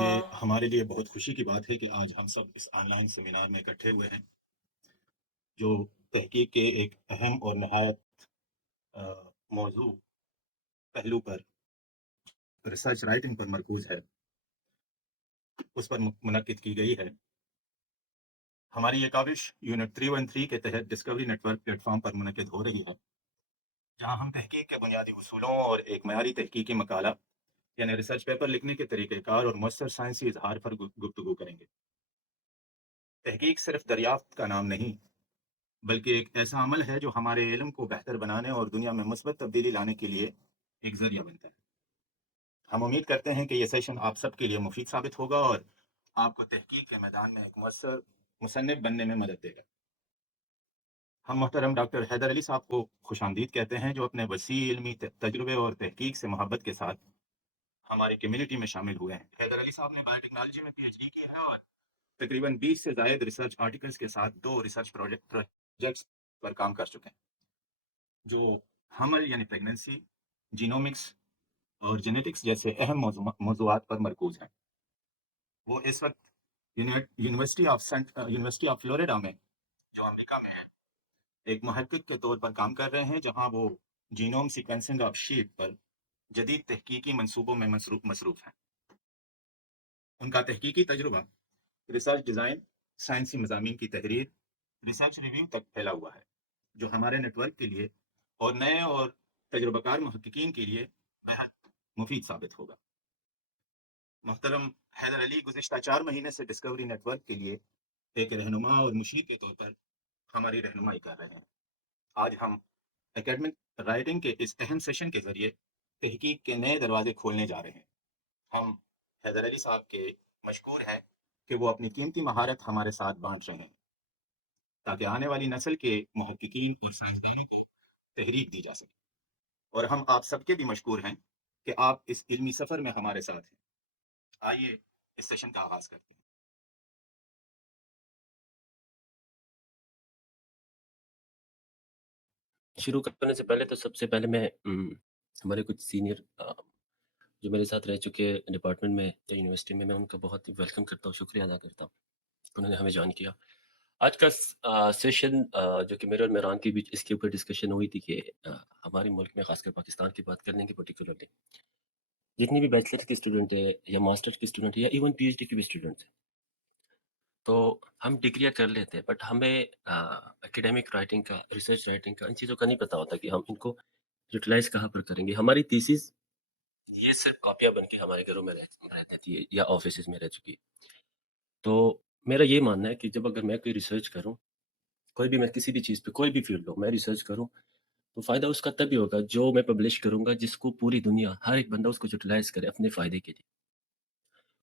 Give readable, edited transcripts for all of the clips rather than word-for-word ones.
ये हमारे लिए बहुत खुशी की बात है कि आज हम सब इस ऑनलाइन सेमिनार में इकट्ठे हुए हैं जो तहकीक के एक अहम और नहायत मौजू पहलू पर रिसर्च राइटिंग पर मरकूज है, उस पर मुनक्किद की गई है। हमारी ये काविश यूनिट 313 के तहत डिस्कवरी नेटवर्क प्लेटफॉर्म पर मुनक्किद हो रही है, जहां हम तहकीक के बुनियादी उसूलों और एक मयारी तहकीकी मकाला यानी रिसर्च पेपर लिखने के तरीक़ेकार और मौसर साइंसी इजहार पर गुफ्तगू करेंगे। तहकीक सिर्फ दरियाफ्त का नाम नहीं, बल्कि एक ऐसा अमल है जो हमारे इल्म को बेहतर बनाने और दुनिया में मुस्बत तब्दीली लाने के लिए एक जरिया बनता है। हम उम्मीद करते हैं कि यह सेशन आप सबके लिए मुफीद साबित होगा और आपको तहकीक के मैदान में एक मुअस्सर मुसन्निफ बनने में मदद देगा। हम मोहतरम डॉक्टर हैदर अली साहब को खुशामदीद कहते हैं, जो अपने वसी इल्मी तजुर्बे और तहकीक से मोहब्बत के साथ हमारी कम्युनिटी में शामिल हुए हैं। हैदर अली साहब ने बायोटेक्नोलॉजी में PhD की है और तकरीबन 20 से जायद रिसर्च आर्टिकल्स के साथ 2 रिसर्च प्रोजेक्ट्स पर काम कर चुके हैं, जो हमल यानी प्रेगनेंसी, जीनोमिक्स और जेनेटिक्स जैसे अहम मौजूआत पर मरकूज हैं। वो इस वक्त यूनिवर्सिटी ऑफ फ्लोरिडा में, जो अमेरिका में है, एक मुहक्किक के तौर पर काम कर रहे हैं, जहां वो जीनोम सीक्वेंसिंग ऑफ शीट पर जदीद तहकीकी मंसूबों में मसरूफ हैं। उनका तहकीकी तजुर्बा रिसर्च डिज़ाइन, साइंसी मज़ामीन की तहरीर, रिसर्च रिव्यू तक फैला हुआ है, जो हमारे नेटवर्क के लिए और नए और तजुर्बाकार मुहक्किकीन के लिए बेहद मुफीद साबित होगा। मोहतरम हैदर अली गुज़िश्ता 4 महीने से डिस्कवरी नेटवर्क के लिए एक रहनुमा और मुशीर के तौर पर हमारी रहनुमाई कर रहे हैं। आज हम एकेडमिक राइटिंग के इस अहम सेशन के ज़रिए तहकीक के नए दरवाजे खोलने जा रहे हैं। हम हैदर अली साहब के मशकूर हैं कि वो अपनी कीमती महारत हमारे साथ बांट रहे हैं, ताकि आने वाली नस्ल के मुहक्किकीन और साइंसदानों को तहरीक दी जा सके। और हम आप सबके भी मशकूर हैं कि आप इस इल्मी सफ़र में हमारे साथ हैं। आइए इस सेशन का आगाज़ करते हैं। शुरू करने से पहले तो सबसे पहले मैं हमारे कुछ सीनियर जो मेरे साथ रह चुके डिपार्टमेंट में या यूनिवर्सिटी में, मैं उनका बहुत ही वेलकम करता हूँ, शुक्रिया अदा करता हूँ, उन्होंने हमें ज्वाइन किया। आज का सेशन जो कि मेरे और मेहरान के बीच इसके ऊपर डिस्कशन हुई थी कि हमारे मुल्क में, खासकर पाकिस्तान की बात कर लेंगे पर्टिकुलरली, जितनी भी बैचलर के स्टूडेंट है या मास्टर्स के स्टूडेंट है या इवन PhD के भी स्टूडेंट्स हैं, तो हम डिग्रियाँ कर लेते हैं, बट हमें एकेडमिक राइटिंग का, रिसर्च राइटिंग का, इन चीज़ों का नहीं पता होता कि हम इनको यूटिलाइज कहाँ पर करेंगे। हमारी थीसिस ये सिर्फ कॉपियाँ बन के हमारे घरों में रह जाती है या ऑफिसेज में रह चुकी है। तो मेरा ये मानना है कि जब अगर मैं कोई रिसर्च करूँ, कोई भी, मैं किसी भी चीज़ पे, कोई भी फील्ड हो, मैं रिसर्च करूँ, तो फ़ायदा उसका तभी होगा जो मैं पब्लिश करूँगा, जिसको पूरी दुनिया, हर एक बंदा उसको यूटिलाइज करे अपने फ़ायदे के लिए।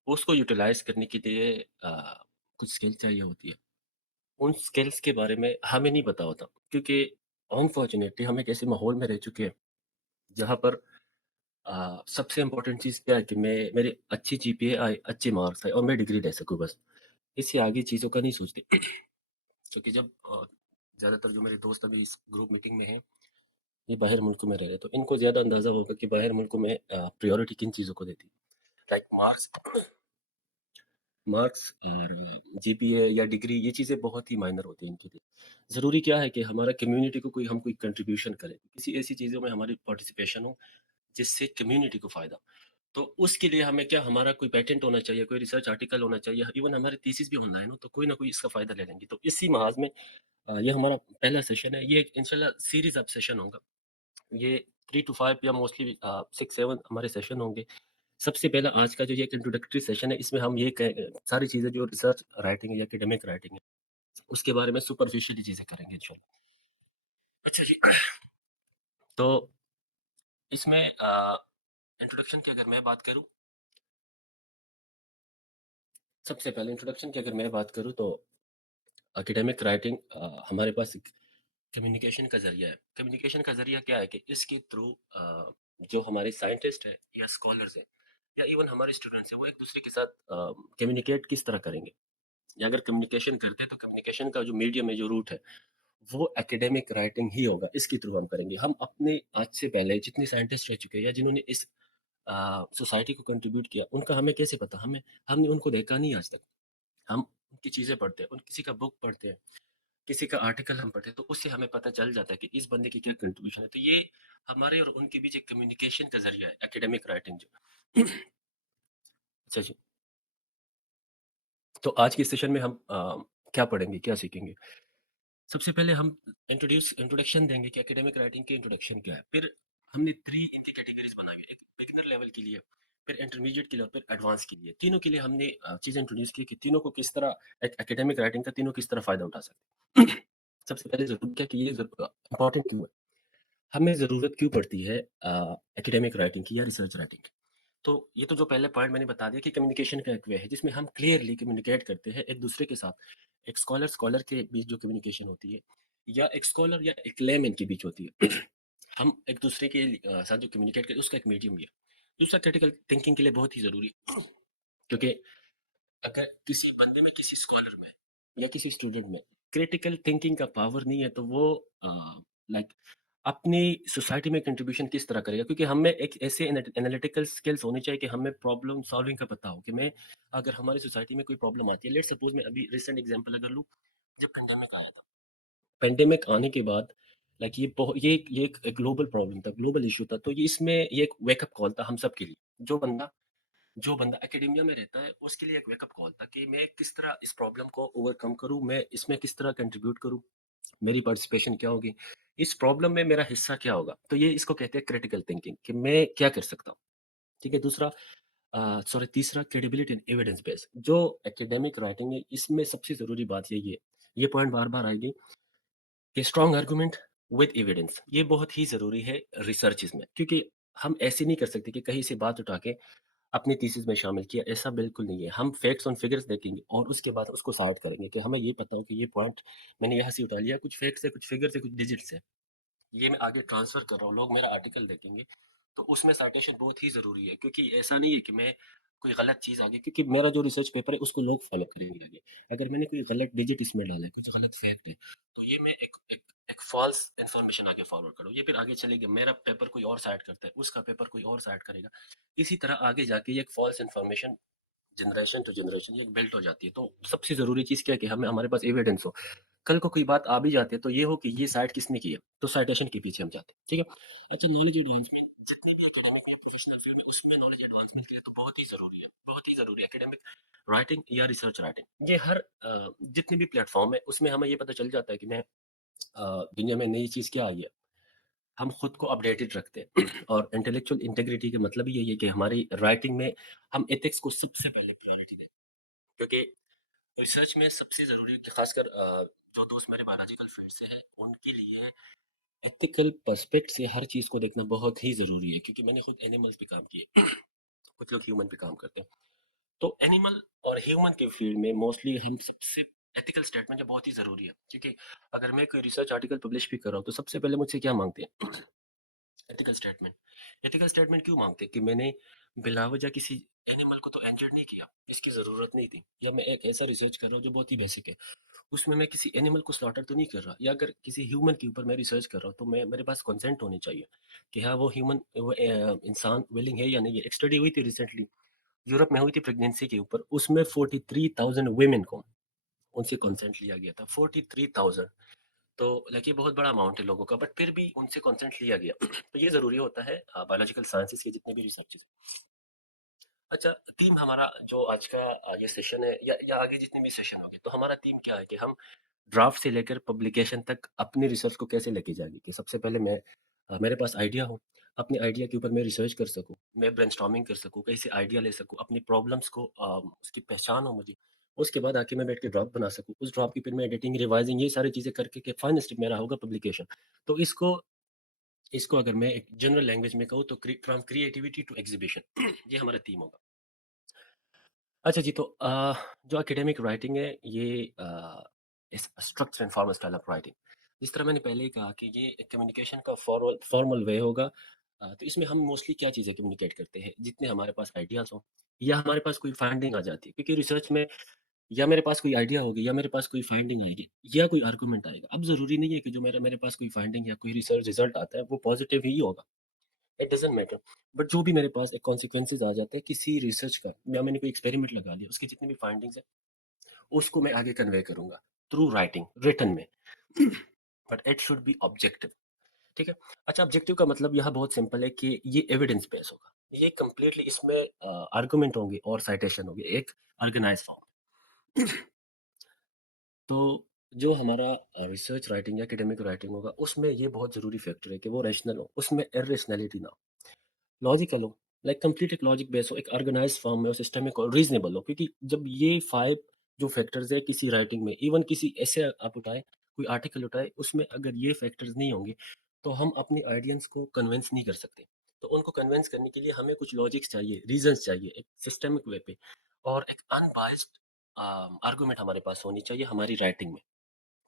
उसको यूटिलाइज करने के लिए कुछ स्किल चाहिए होती है। उन स्किल्स के बारे में हमें नहीं पता होता, क्योंकि अनफॉर्चुनेटली हम एक ऐसे माहौल में रह चुके हैं जहाँ पर सबसे इम्पोर्टेंट चीज़ क्या है कि मैं, मेरे अच्छी GPA आए, अच्छे मार्क्स आए और मैं डिग्री ले सकूँ बस। इससे आगे चीज़ों का नहीं सोचते। क्योंकि जब ज़्यादातर जो मेरे दोस्त अभी इस ग्रुप मीटिंग में हैं, ये बाहर मुल्कों में रह रहे हैं, तो इनको ज़्यादा अंदाज़ा होगा कि बाहर मुल्कों में प्रायोरिटी किन चीज़ों को देती है। लाइक मार्क्स, मार्क्स और GPA या डिग्री, ये चीज़ें बहुत ही माइनर होती हैं इनके लिए। ज़रूरी क्या है कि हमारा कम्युनिटी को हम कोई कंट्रीब्यूशन करें, किसी ऐसी चीज़ों में हमारी पार्टिसिपेशन हो जिससे कम्युनिटी को फ़ायदा। तो उसके लिए हमें क्या, हमारा कोई पेटेंट होना चाहिए, कोई रिसर्च आर्टिकल होना चाहिए, इवन हमारे थीसिस भी ऑनलाइन हो, तो कोई ना कोई इसका फ़ायदा ले लेंगे। तो इसी महाज़ में ये हमारा पहला सेशन है। ये इंशाल्लाह सीरीज़ ऑफ सेशन होगा। ये 3 टू 5 या मोस्टली 6-7 हमारे सेशन होंगे। सबसे पहला आज का जो ये एक इंट्रोडक्टरी सेशन है, इसमें हम ये सारी चीज़ें जो रिसर्च राइटिंग है या एकेडमिक राइटिंग है, उसके बारे में सुपरफिशियली चीज़ें करेंगे इंशाल्लाह। अच्छा जी। तो इसमें इंट्रोडक्शन की अगर मैं बात करूँ, सबसे पहले इंट्रोडक्शन की अगर मैं बात करूँ, तो एकेडमिक राइटिंग हमारे पास एक कम्युनिकेशन का ज़रिया है। कम्युनिकेशन का ज़रिया क्या है कि इसके थ्रू जो हमारे साइंटिस्ट हैं या स्कॉलर्स हैं या इवन हमारे स्टूडेंट्स हैं, वो एक दूसरे के साथ कम्युनिकेट किस तरह करेंगे, या अगर कम्युनिकेशन करते हैं तो कम्युनिकेशन का जो मीडियम है, जो रूट है, वो एकेडमिक राइटिंग ही होगा, इसके थ्रू हम करेंगे। हम अपने आज से पहले जितने साइंटिस्ट रह चुके हैं या जिन्होंने इस सोसाइटी को कंट्रीब्यूट किया, उनका हमें कैसे पता? हमने उनको देखा नहीं आज तक। हम उनकी चीज़ें पढ़ते हैं, उन किसी का बुक पढ़ते हैं, किसी का आर्टिकल हम पढ़ते हैं, तो उससे हमें पता चल जाता है कि इस बंदे की क्या कंट्रीब्यूशन है। तो ये हमारे और उनके बीच एक कम्युनिकेशन का ज़रिया है, एकेडमिक राइटिंग जो। अच्छा जी, तो आज के सेशन में हम क्या पढ़ेंगे, क्या सीखेंगे? सबसे पहले हम इंट्रोडक्शन देंगे कि एकेडमिक राइटिंग की इंट्रोडक्शन क्या है। फिर हमने 3 इनकी कैटेगरीज़ बनाई है, एक बिगिनर लेवल के लिए, फिर इंटरमीडिएट के लिए और फिर एडवांस के लिए। तीनों के लिए हमने चीज़ें इंट्रोड्यूस की कि तीनों को किस तरह एकेडमिक राइटिंग का तीनों किस तरह फ़ायदा उठा सकते हैं। सबसे पहले ज़रूर क्या कि ये इम्पोर्टेंट क्यों है? हमें ज़रूरत क्यों पड़ती है एकेडमिक राइटिंग की या रिसर्च राइटिंग की? तो ये तो जो पहले पॉइंट मैंने बता दिया कि कम्युनिकेशन का एक वे है जिसमें हम क्लियरली कम्युनिकेट करते हैं एक दूसरे के साथ। एक स्कॉलर स्कॉलर के बीच जो कम्युनिकेशन होती है या एक स्कॉलर या एक लेमैन के बीच होती है। हम एक दूसरे के साथ जो कम्युनिकेट करते हैं उसका एक मीडियम है। दूसरा क्रिटिकल थिंकिंग के लिए बहुत ही ज़रूरी है। क्योंकि अगर किसी बंदे में, किसी स्कॉलर में या किसी स्टूडेंट में क्रिटिकल थिंकिंग का पावर नहीं है तो वो लाइक अपनी सोसाइटी में कंट्रीब्यूशन किस तरह करेगा? क्योंकि हमें एक ऐसे एनालिटिकल स्किल्स होनी चाहिए कि हमें प्रॉब्लम सॉल्विंग का पता हो कि मैं अगर हमारी सोसाइटी में कोई प्रॉब्लम आती है, लेट्स सपोज मैं अभी रिसेंट एग्जांपल अगर लूँ, जब पेंडेमिक आया था, पेंडेमिक आने के बाद लाइक ये एक ग्लोबल प्रॉब्लम था, ग्लोबल इशू था, तो ये एक वेकअप कॉल था हम सब के लिए। जो बंदा एकेडेमिया में रहता है उसके लिए एक वेकअप कॉल था कि मैं किस तरह इस प्रॉब्लम को ओवरकम करूं, मैं इसमें किस तरह कंट्रीब्यूट करूं, मेरी पार्टिसिपेशन क्या होगी, इस प्रॉब्लम में मेरा हिस्सा क्या होगा। तो ये इसको कहते हैं क्रिटिकल थिंकिंग कि मैं क्या कर सकता हूँ। ठीक है। तीसरा क्रेडिबिलिटी एंड एविडेंस बेस जो एकेडमिक राइटिंग है, इसमें सबसे जरूरी बात यही है, ये पॉइंट बार बार आएगी कि स्ट्रॉन्ग आर्गुमेंट विद एविडेंस, ये बहुत ही जरूरी है रिसर्च में। क्योंकि हम ऐसे नहीं कर सकते कि कहीं से बात उठा के अपनी थीसिस में शामिल किया, ऐसा बिल्कुल नहीं है। हम फैक्ट्स ऑन फिगर्स देखेंगे और उसके बाद उसको सॉर्ट करेंगे कि हमें ये पता हो कि ये पॉइंट मैंने यहाँ से उठा लिया, कुछ फैक्ट्स है, कुछ फिगर्स है, कुछ डिजिट्स है, ये मैं आगे ट्रांसफर कर रहा हूँ, लोग मेरा आर्टिकल देखेंगे। तो उसमें साइटेशन बहुत ही ज़रूरी है, क्योंकि ऐसा नहीं है कि मैं कोई गलत चीज़ आगे, क्योंकि मेरा जो रिसर्च पेपर है उसको लोग फॉलो करेंगे आगे। अगर मैंने कोई गलत डिजिट इसमें डाला है, कुछ गलत फैक्ट है, तो ये मैं एक फॉल्स इन्फॉर्मेशन आगे फॉरवर्ड करूँ, ये फिर आगे चलेगी, मेरा पेपर कोई और साइड करता है, उसका पेपर कोई और साइड करेगा। इसी तरह आगे जाके ये एक false information generation to generation ये बिल्ट हो जाती है। तो सबसे ज़रूरी चीज़ क्या है कि हमें हमारे पास एविडेंस हो। कल को कोई बात आ भी जाती है तो ये हो कि ये साइट किसने की है, तो साइटेशन के पीछे हम जाते हैं। ठीक है। अच्छा, नॉलेज एडवांसमेंट जितने भी एकेडमिक या प्रोफेशनल फील्ड में, उसमें नॉलेज एडवांसमेंट के लिए तो बहुत ही ज़रूरी है, बहुत ही ज़रूरी है एकेडमिक राइटिंग या रिसर्च राइटिंग। ये हर जितने भी प्लेटफॉर्म है उसमें हमें ये पता चल जाता है कि मैं दुनिया में नई चीज़ क्या आई है, हम खुद को अपडेटेड रखते हैं। और इंटेलेक्चुअल इंटेग्रिटी का मतलब ही यही है कि हमारी राइटिंग में हम एथिक्स को सबसे पहले प्रायोरिटी दें। क्योंकि रिसर्च में सबसे ज़रूरी है कि खासकर जो दोस्त मेरे बायोलॉजिकल फील्ड से हैं उनके लिए एथिकल पर्सपेक्ट से हर चीज़ को देखना बहुत ही ज़रूरी है। क्योंकि मैंने खुद एनिमल्स पे काम किए, कुछ लोग ह्यूमन पे काम करते हैं। तो एनिमल और ह्यूमन के फील्ड में मोस्टली हम सबसे एथिकल स्टेटमेंट जो बहुत ही ज़रूरी है। क्योंकि अगर मैं कोई रिसर्च आर्टिकल पब्लिश भी कर रहा हूँ तो सबसे पहले मुझसे क्या मांगते हैं? Ethical statement. एथिकल स्टेटमेंट क्यों मांगते हैं? कि मैंने बिलावजह किसी एनिमल को तो इंजर्ड नहीं किया, इसकी ज़रूरत नहीं थी, या मैं एक ऐसा रिसर्च कर रहा हूँ जो बहुत ही बेसिक है, उसमें मैं किसी एनिमल को स्लॉटर तो नहीं कर रहा, या अगर किसी ह्यूमन के ऊपर मैं रिसर्च कर रहा हूँ तो मैं मेरे पास कंसेंट होनी चाहिए कि हाँ वो इंसान विलिंग है या नहीं है। एक स्टडी हुई थी रिसेंटली, यूरोप में हुई थी, प्रेगनेंसी के ऊपर, उसमें 43,000 वुमेन को उनसे कंसेंट लिया गया था, 43,000। तो लाइक ये बहुत बड़ा अमाउंट है लोगों का, बट फिर भी उनसे कंसेंट लिया गया। तो ये ज़रूरी होता है बायोलॉजिकल साइंसेस के जितने भी रिसर्चेस। अच्छा, थीम हमारा जो आज का ये सेशन है या आगे जितने भी सेशन होंगे, तो हमारा थीम क्या है कि हम ड्राफ्ट से लेकर पब्लिकेशन तक अपनी रिसर्च को कैसे लेके जाएंगे। कि सबसे पहले मेरे पास आइडिया हो, अपने आइडिया के ऊपर मैं रिसर्च कर सकूं, मैं ब्रेनस्टॉर्मिंग कर सकूं, कहीं से आइडिया ले सकूं, अपनी प्रॉब्लम्स को उसकी पहचान हो मुझे, उसके बाद आके मैं बैठ के ड्राफ्ट बना सकूं, उस ड्राफ्ट की फिर मैं एडिटिंग रिवाइजिंग ये सारी चीज़ें करके के फाइनल स्टेप मेरा होगा पब्लिकेशन। तो इसको इसको अगर मैं एक जनरल लैंग्वेज में कहूँ तो फ्रॉम क्रिएटिविटी टू एग्जीबिशन ये हमारा थीम होगा। अच्छा जी, तो जो एकेडमिक राइटिंग है ये इस structure and formal style of writing, जिस तरह मैंने पहले ही कहा कि ये एक कम्युनिकेशन का फॉर्मल फॉर्मल वे होगा। तो इसमें हम मोस्टली क्या चीज़ें कम्युनिकेट करते हैं, जितने हमारे पास आइडियाज़ हों या हमारे पास कोई फाइंडिंग आ जाती है, क्योंकि रिसर्च में या मेरे पास कोई आइडिया होगी या मेरे पास कोई फाइंडिंग आएगी या कोई आर्गुमेंट आएगा। अब ज़रूरी नहीं है कि जो मेरे मेरे पास कोई फाइंडिंग या कोई रिसर्च रिज़ल्ट आता है वो पॉज़िटिव ही होगा। It doesn't matter. बट जो भी मेरे पास एक कॉन्सिक्वेंसेज़ आ जाते हैं किसी रिसर्च का, या मैंने कोई एक्सपेरिमेंट लगा लिया, उसकी जितनी भी फाइंडिंग्स हैं, उसको मैं आगे कन्वे करूँगा थ्रू राइटिंग, रिटन में। But it should be objective, ठीक है? अच्छा, ऑब्जेक्टिव का मतलब यहाँ बहुत सिंपल है कि ये एविडेंस बेस होगा। ये कंप्लीटली इसमें आर्गुमेंट होंगे और साइटेशन होंगे, एक ऑर्गेनाइज़ फॉर्म। तो जो हमारा रिसर्च राइटिंग या एकेडमिक राइटिंग होगा, उसमें ये बहुत ज़रूरी फैक्टर है कि वो रैशनल हो, उसमें इर्रेशनैलिटी ना हो, लॉजिकल हो, लाइक कंप्लीट एक लॉजिक बेस हो, एक ऑर्गेनाइज्ड फॉर्म में हो, सिस्टमिक हो, रीज़नेबल हो। क्योंकि जब ये 5 जो फैक्टर्स हैं किसी राइटिंग में, इवन किसी ऐसे आप उठाएँ, कोई आर्टिकल उठाएँ, उसमें अगर ये फैक्टर्स नहीं होंगे, तो हम अपनी ऑडियंस को कन्विंस नहीं कर सकते। तो उनको कन्विंस करने के लिए हमें कुछ लॉजिक्स चाहिए, रीज़न्स चाहिए, एक सिस्टमिक वे पे, और एक अनबायस्ड आर्गुमेंट हमारे पास होनी चाहिए हमारी राइटिंग में।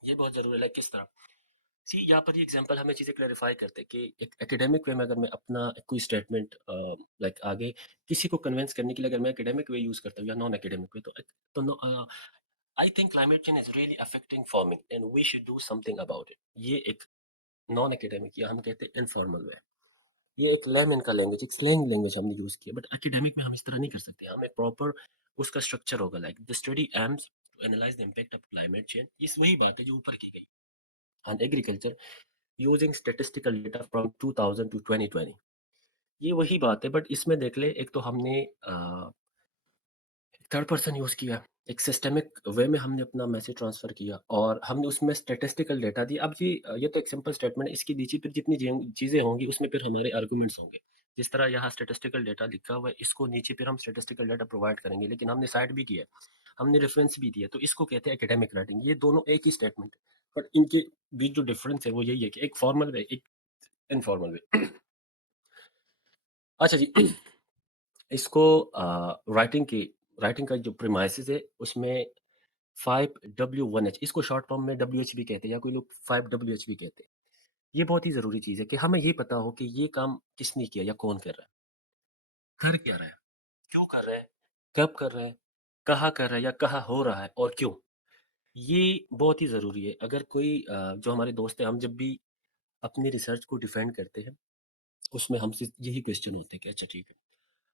ये बहुत ज़रूरी है, लाइक किस तरह? सी यहाँ पर ये एग्जांपल हमें चीज़ें क्लैरिफाई करते हैं कि एक एकेडमिक वे में अगर मैं अपना कोई स्टेटमेंट लाइक आगे किसी को कन्विंस करने के लिए अगर मैं एकेडमिक वे यूज़ करता हूँ या नॉन एकेडमिक वे, तो I think climate change is really affecting farming and we should do something about it. ये एक नॉन एकेडमिक या हम कहते हैं इनफॉर्मल वे, ये एक लेमन का लैंग्वेज, एक स्लैंग लैंग्वेज हमने यूज़ किया। बट एकेडमिक में हम इस तरह नहीं कर सकते, हमें प्रॉपर उसका स्ट्रक्चर होगा, like the study aims to analyse the impact of climate change. ये वही बात है जो ऊपर की गई, and agriculture using statistical data from 2000 to 2020। ये वही बात है, बट इसमें देख ले, एक तो हमने थर्ड पर्सन यूज़ किया, एक सिस्टमिक वे में हमने अपना मैसेज ट्रांसफ़र किया और हमने उसमें स्टैटिस्टिकल डेटा दिया। अब ये तो एक सिंपल स्टेटमेंट है, इसकी नीचे फिर जितनी चीज़ें होंगी उसमें फिर हमारे आर्गुमेंट्स होंगे। जिस तरह यहाँ स्टैटिस्टिकल डेटा लिखा हुआ है, इसको नीचे फिर हम स्टैटिस्टिकल डेटा प्रोवाइड करेंगे, लेकिन हमने साइट भी किया है, हमने रेफरेंस भी दिया, तो इसको कहते हैं एकेडमिक राइटिंग। ये दोनों एक ही स्टेटमेंट है, बट इनके बीच जो डिफरेंस है वो यही है कि एक फॉर्मल वे, एक इनफॉर्मल वे। अच्छा जी, इसको राइटिंग का जो प्रीमाइसेस है उसमें 5W1H, इसको शॉर्ट फॉर्म में WH भी कहते हैं या कोई लोग 5WH भी कहते हैं। ये बहुत ही ज़रूरी चीज़ है कि हमें ये पता हो कि ये काम किसने किया या कौन कर रहा है, कर क्या रहा है, क्यों कर रहा है, कब कर रहा है, कहाँ कर रहा है या कहाँ हो रहा है और क्यों। ये बहुत ही ज़रूरी है। अगर कोई जो हमारे दोस्त हैं, हम जब भी अपनी रिसर्च को डिफेंड करते हैं, उसमें हमसे यही क्वेश्चन होते हैं कि अच्छा ठीक है,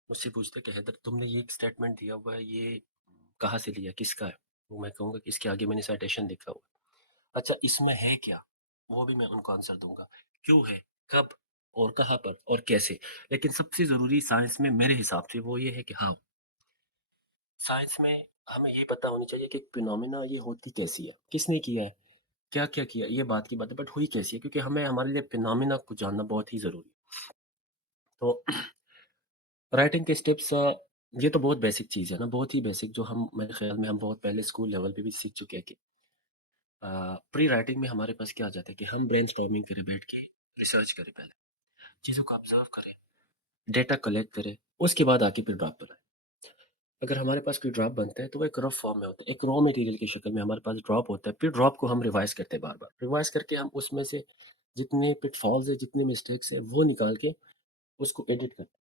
मुझसे पूछते हैं कि हैदर तुमने ये स्टेटमेंट दिया हुआ है, ये कहाँ से लिया, किसका है? तो मैं कहूँगा कि इसके आगे मैंने साइटेशन लिखा हुआ है। अच्छा, इसमें है क्या? वो भी मैं उनको आंसर दूँगा। क्यों है, कब और कहाँ पर और कैसे? लेकिन सबसे ज़रूरी साइंस में मेरे हिसाब से वो ये है कि हाँ, साइंस में हमें ये पता होनी चाहिए कि फिनोमेना ये होती कैसी है? किसने किया है? क्या-क्या किया? ये बात की बात है, बट हुई कैसी है? क्योंकि हमें हमारे लिए फिनोमेना को जानना बहुत ही ज़रूरी है। तो राइटिंग के स्टेप्स, ये तो बहुत बेसिक चीज़ है ना, बहुत ही बेसिक, जो हम मेरे ख़्याल में हम बहुत पहले स्कूल लेवल पे भी सीख चुके हैं कि प्री राइटिंग में हमारे पास क्या आ जाता है कि हम ब्रेनस्टॉर्मिंग करें बैठ के, रिसर्च करें पहले, चीज़ों को ऑब्ज़र्व करें, डेटा कलेक्ट करें, उसके बाद आके फिर ड्राफ्ट बनाएँ। अगर हमारे पास कोई ड्राफ्ट बनता है तो वो एक रफ़ फॉर्म में होता है, एक रॉ मटेरियल की शक्ल में हमारे पास ड्रॉप होता है, फिर ड्रॉप को हम रिवाइज़ करते हैं बार-बार। रिवाइज़ करके हम उसमें से जितने पिटफॉल्स हैं, जितने मिस्टेक्स हैं, वो निकाल के उसको एडिट करते हैं।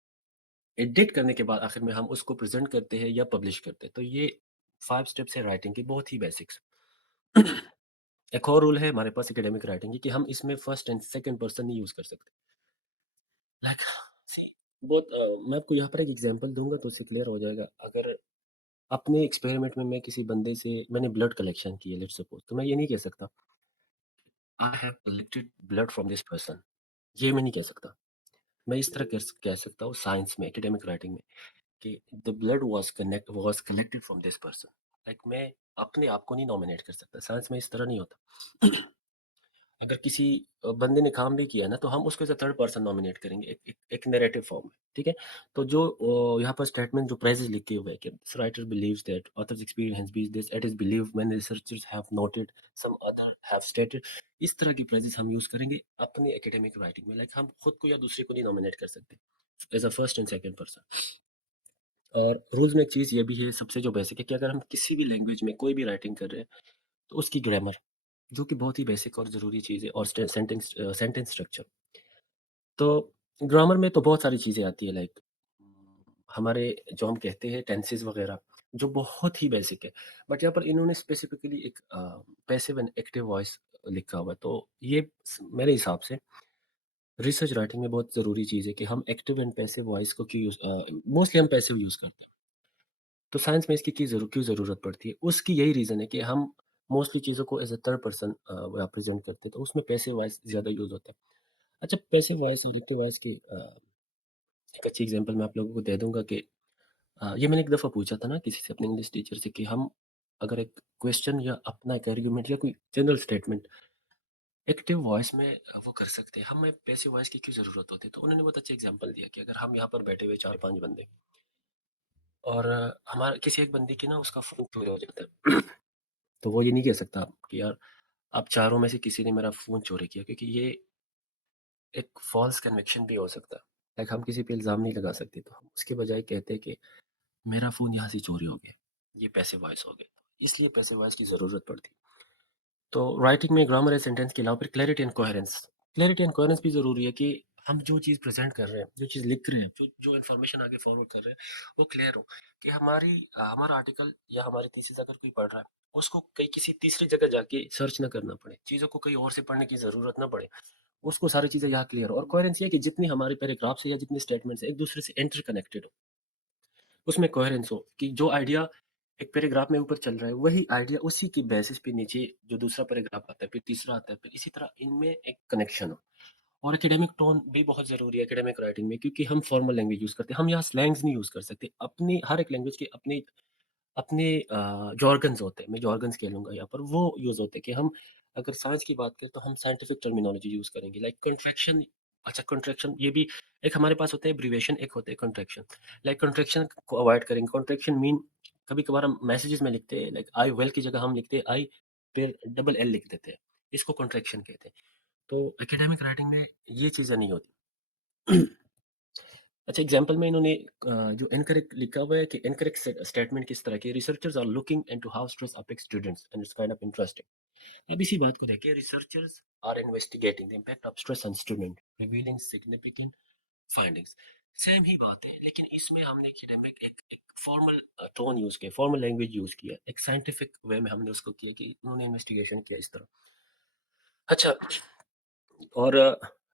एडिट करने के बाद आखिर में हम उसको प्रेज़ेंट करते हैं या पब्लिश करते हैं। तो ये 5 स्टेप्स हैं राइटिंग के, बहुत ही बेसिक्स। एक और रूल है हमारे पास एकेडमिक राइटिंग की कि हम इसमें फर्स्ट एंड सेकंड पर्सन नहीं यूज़ कर सकते। लाइक सी बहुत मैं आपको यहाँ पर एक एग्ज़ाम्पल दूँगा तो उससे क्लियर हो जाएगा। अगर अपने एक्सपेरिमेंट में मैं किसी बंदे से मैंने ब्लड कलेक्शन की है, लेट्स सपोज़, तो मैं ये नहीं कह सकता I have collected blood from this person, ये मैं नहीं कह सकता। मैं इस तरह कह सकता हूँ साइंस में, एकेडमिक राइटिंग में, कि the blood was collected from this person. Like मैं अपने आप को नहीं नॉमिनेट कर सकता, साइंस में इस तरह नहीं होता। अगर किसी बंदे ने काम भी किया ना, तो हम उसको as a third person nominate करेंगे, एक नैरेटिव फॉर्म में, ठीक है? तो जो यहाँ पर स्टेटमेंट जो प्रेज़ेज़ लिखे हुए हैं कि this writer believes that authors experience has been this, it is believed, many researchers have noted, some other have stated, इस तरह की प्रेज़ेज़ हम यूज़ करेंगे अपनी एकेडमिक राइटिंग में। लाइक हम खुद को या दूसरे को नहीं नॉमिनेट कर सकते as a first and second person. और रूल्स में एक चीज़ ये भी है, सबसे जो बेसिक है, कि अगर हम किसी भी लैंग्वेज में कोई भी राइटिंग कर रहे हैं, तो उसकी ग्रामर, जो कि बहुत ही बेसिक और ज़रूरी चीज़ है, और सेंटेंस स्ट्रक्चर। तो ग्रामर में तो बहुत सारी चीज़ें आती है, लाइक हमारे जो हम कहते हैं टेंसेस वगैरह, जो बहुत ही बेसिक है। बट यहाँ पर इन्होंने स्पेसिफिकली एक पैसिव एंड एक्टिव वॉइस लिखा हुआ है। तो ये मेरे हिसाब से रिसर्च राइटिंग में बहुत ज़रूरी चीज़ है कि हम एक्टिव एंड पैसिव वॉइस को क्यों यूज़ मोस्टली हम पैसिव यूज़ करते हैं। तो साइंस में इसकी क्यों ज़रूरत पड़ती है? उसकी यही रीज़न है कि हम मोस्टली चीज़ों को as a third person represent करते हैं, तो उसमें पैसिव वॉइस ज़्यादा यूज़ होता है। अच्छा, पैसिव वॉइस और एक्टिव वॉइस की एक अच्छी एग्ज़ाम्पल मैं आप लोगों को दे दूँगा कि ये मैंने एक दफ़ा पूछा था ना किसी से, अपने इंग्लिश टीचर से, कि हम अगर एक क्वेश्चन या अपना एक आर्गुमेंट या कोई जनरल स्टेटमेंट एक्टिव वॉइस में वो कर सकते हैं, हमें पैसिव वॉइस की क्यों ज़रूरत होती है? तो उन्होंने बहुत अच्छा एग्ज़ाम्पल दिया कि अगर हम यहाँ पर बैठे हुए 4-5 बंदे और हमारा किसी एक बंदे की ना उसका फ़ोन चोरी हो जाता है। तो वो ये नहीं कह सकता कि यार आप चारों में से किसी ने मेरा फ़ोन चोरी किया, क्योंकि ये एक फ़ॉल्स कन्विक्शन भी हो सकता है। लाइक हम किसी पे इल्ज़ाम नहीं लगा सकते, तो हम उसके बजाय कहते हैं कि मेरा फ़ोन यहाँ से चोरी हो गया। ये पैसिव वॉइस हो गया। इसलिए पैसिव वॉइस की ज़रूरत पड़ती है। तो राइटिंग में ग्रामर या सेंटेंस के अलावा फिर clarity and coherence. Clarity and coherence भी ज़रूरी है कि हम जो चीज़ प्रेज़ेंट कर रहे हैं, जो चीज़ लिख रहे हैं, जो इन्फॉर्मेशन आगे फॉरवर्ड कर रहे हैं, वो क्लियर हो कि हमारा आर्टिकल या हमारी थीसिस अगर कोई पढ़ रहा है, उसको कहीं किसी तीसरी जगह जाके सर्च ना करना पड़े, चीज़ों को कहीं और से पढ़ने की ज़रूरत ना पड़े। उसको सारी चीज़ें यहाँ क्लियर हो, और कोहेरेंस ये है कि जितनी हमारे पैराग्राफ्स है या जितने स्टेटमेंट्स हैं, एक-दूसरे से इंटरकनेक्टेड हो। उसमें कोहेरेंस हो कि जो आइडिया एक पैराग्राफ में ऊपर चल रहा है, वही आइडिया उसी की बेसिस पे नीचे जो दूसरा पैराग्राफ आता है, फिर तीसरा आता है, फिर इसी तरह इनमें एक कनेक्शन हो। और एकेडमिक टोन भी बहुत ज़रूरी है एकेडमिक राइटिंग में, क्योंकि हम फॉर्मल लैंग्वेज यूज़ करते हैं। हम यहाँ स्लैंग्स नहीं यूज़ कर सकते। अपनी हर एक लैंग्वेज के अपने अपने जॉर्गन्स होते हैं, मैं जॉर्गन्स कह लूँगा यहाँ पर, वो यूज़ होते हैं कि हम अगर साइंस की बात करें तो हम साइंटिफिक टर्मिनोलॉजी यूज़ करेंगे, लाइक कंट्रैक्शन। अच्छा, कंट्रैक्शन ये भी एक हमारे पास होता है एब्रिविएशन, एक होता है कंट्रैक्शन। लाइक कंट्रैक्शन को अवॉइड करेंगे। कंट्रैक्शन मीन कभी-कभार हम मैसेजेस में लिखते हैं, लाइक आई वेल की जगह हम लिखते हैं आई, फिर डबल एल लिख देते हैं। इसको कंट्रैक्शन कहते हैं। तो एकेडमिक राइटिंग में ये चीज़ें नहीं होती। अच्छा, एग्जाम्पल में इन्होंने जो इनकरेक्ट लिखा हुआ है कि इनकरेक्ट स्टेटमेंट किस तरह की, researchers are looking into how stress affects students and it's kind of interesting. अब इसी बात को देखिए, researchers are investigating the impact of stress on student, revealing significant findings. Same ही बात है, लेकिन इसमें हमने एकेडमिक एक फॉर्मल टोन यूज किया, फॉर्मल लैंग्वेज यूज किया, एक साइंटिफिक वे में हमने उसको किया कि उन्होंने इन्वेस्टिगेशन किया इस तरह। अच्छा, और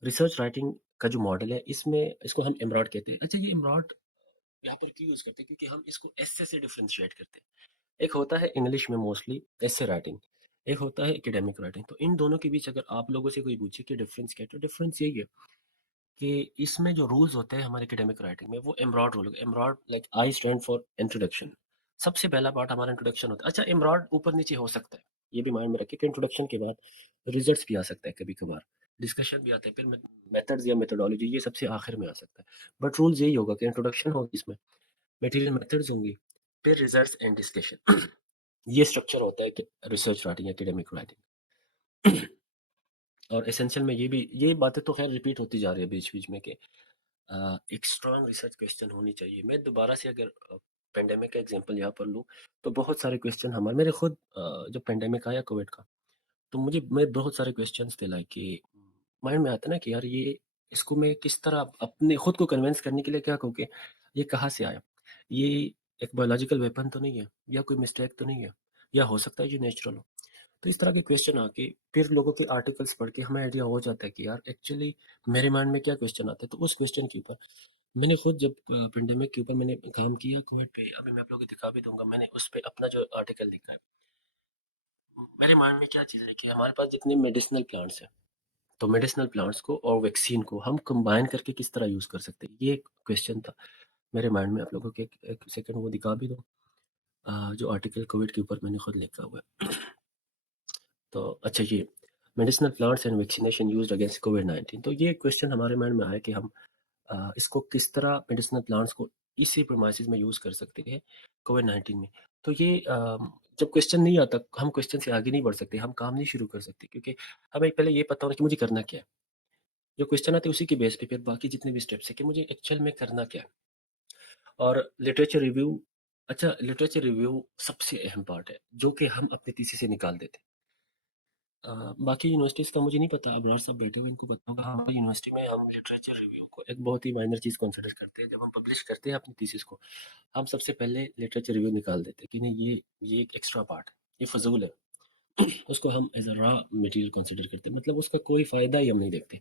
रिसर्च राइटिंग का जो मॉडल है, इसमें इसको हम एमरॉड कहते हैं। अच्छा, ये एमरॉड यहाँ पर क्यों यूज़ करते हैं? क्योंकि हम इसको एस्से से डिफरेंशिएट करते हैं। एक होता है इंग्लिश में मोस्टली एस्से राइटिंग, एक होता है एकेडमिक राइटिंग। तो इन दोनों के बीच अगर आप लोगों से कोई पूछे कि डिफरेंस क्या है, तो डिफरेंस यही है कि इसमें जो रूल्स होते हैं हमारे एकेडमिक राइटिंग में, वो IMRAD rule. IMRAD like I stand for introduction. सबसे पहला पार्ट हमारा इंट्रोडक्शन होता है। अच्छा, एमरॉड ऊपर-नीचे हो सकता है, ये भी माइंड में रखिए कि इंट्रोडक्शन के बाद रिजल्ट्स भी आ सकता है कभी-कभार, डिस्कशन भी आता है, फिर मेथड्स या मेथोडोलॉजी ये सबसे आखिर में आ सकता है। बट रूल्स यही होगा कि इंट्रोडक्शन होगी इसमें, मटेरियल मेथड्स होंगी, फिर रिजल्ट्स एंड डिस्कशन। ये स्ट्रक्चर होता है कि रिसर्च राइटिंग, एकेडमिक राइटिंग। और एसेंशियल में ये बातें तो खैर रिपीट होती जा रही है बीच-बीच में कि एक स्ट्रॉन्ग रिसर्च क्वेश्चन होनी चाहिए। मैं दोबारा से अगर पेंडेमिक का एग्जांपल यहाँ पर लूँ, तो बहुत सारे क्वेश्चन हमारे मेरे खुद जब पेंडेमिक आया कोविड का, तो मैं बहुत सारे क्वेश्चंस थे, लाइक कि माइंड में आता है ना कि यार ये इसको मैं किस तरह अपने खुद को कन्विंस करने के लिए क्या कहूँ कि ये कहाँ से आया? ये एक बायोलॉजिकल वेपन तो नहीं है, या कोई मिस्टेक तो नहीं है, या हो सकता है ये नेचुरल हो। तो इस तरह के क्वेश्चन आके फिर लोगों के आर्टिकल्स पढ़ के हमें आइडिया हो जाता है कि यार एक्चुअली मेरे माइंड में क्या क्वेश्चन आता है। तो उस क्वेश्चन के ऊपर मैंने खुद जब पेंडेमिक के ऊपर मैंने काम किया कोविड पे, अभी मैं आप लोगों को दिखा भी दूँगा, मैंने उस पे अपना जो आर्टिकल लिखा है। मेरे माइंड में क्या चीज़ है कि हमारे पास जितने मेडिसिनल प्लांट्स हैं, तो मेडिसिनल प्लांट्स को और वैक्सीन को हम कंबाइन करके किस तरह यूज़ कर सकते हैं? ये एक क्वेश्चन था मेरे माइंड में। आप लोगों को एक एक सेकंड वो दिखा भी दूँ, जो आर्टिकल कोविड के ऊपर मैंने खुद लिखा हुआ है। तो अच्छा, ये medicinal plants and vaccination used against कोविड-19। तो ये क्वेश्चन हमारे माइंड में आया कि हम इसको किस तरह मेडिसिनल प्लांट्स को इसी प्रीमाइसेस में यूज़ कर सकते हैं कोविड-19 में। तो ये जब क्वेश्चन नहीं आता, हम क्वेश्चन से आगे नहीं बढ़ सकते, हम काम नहीं शुरू कर सकते, क्योंकि हमें पहले ये पता होना कि मुझे करना क्या है। जो क्वेश्चन आते हैं उसी के बेस पे फिर बाकी जितने भी स्टेप्स हैं कि मुझे एक्चुअल में करना क्या है। और लिटरेचर रिव्यू, अच्छा लिटरेचर रिव्यू सबसे अहम पार्ट है, जो कि हम अपनी थीसिस से निकाल देते हैं। बाकी यूनिवर्सिटीज़ का मुझे नहीं पता, अबरार साहब बैठे हुए इनको पता होगा। हमारी यूनिवर्सिटी में हम लिटरेचर रिव्यू को एक बहुत ही माइनर चीज़ कंसिडर करते हैं। जब हम पब्लिश करते हैं अपनी थीसिस को, हम सबसे पहले लिटरेचर रिव्यू निकाल देते हैं कि नहीं ये एक एक्स्ट्रा पार्ट है, ये फ़ज़ूल है। उसको हम as a raw material consider करते हैं, मतलब उसका कोई फ़ायदा ही हम नहीं देखते।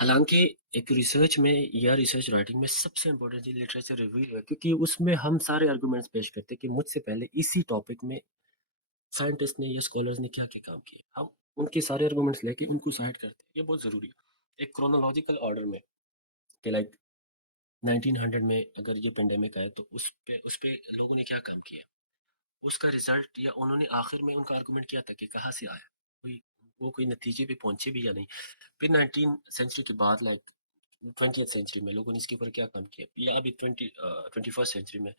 हालाँकि एक रिसर्च में या रिसर्च राइटिंग में सबसे इम्पोर्टेंट चीज़ लिटरेचर रिव्यू है, क्योंकि उसमें हम सारे आर्गुमेंट्स पेश करते हैं कि मुझसे पहले इसी टॉपिक में साइंटिस्ट ने या स्कॉलर्स ने क्या-क्या काम किए। हम उनके सारे आर्गुमेंट्स लेके उनको साइड करते हैं, ये बहुत ज़रूरी है। एक क्रोनोलॉजिकल ऑर्डर में कि लाइक 1900 में अगर ये पेंडेमिक आया तो उस पे लोगों ने क्या काम किया? उसका रिज़ल्ट या उन्होंने आखिर में उनका आर्गुमेंट क्या था कि कहाँ से आया? कोई वो कोई नतीजे पे पहुँचे भी या नहीं? फिर 19 सेंचुरी के बाद लाइक 20th सेंचुरी में लोगों ने इसके ऊपर क्या काम किया, या अभी 21st सेंचुरी में।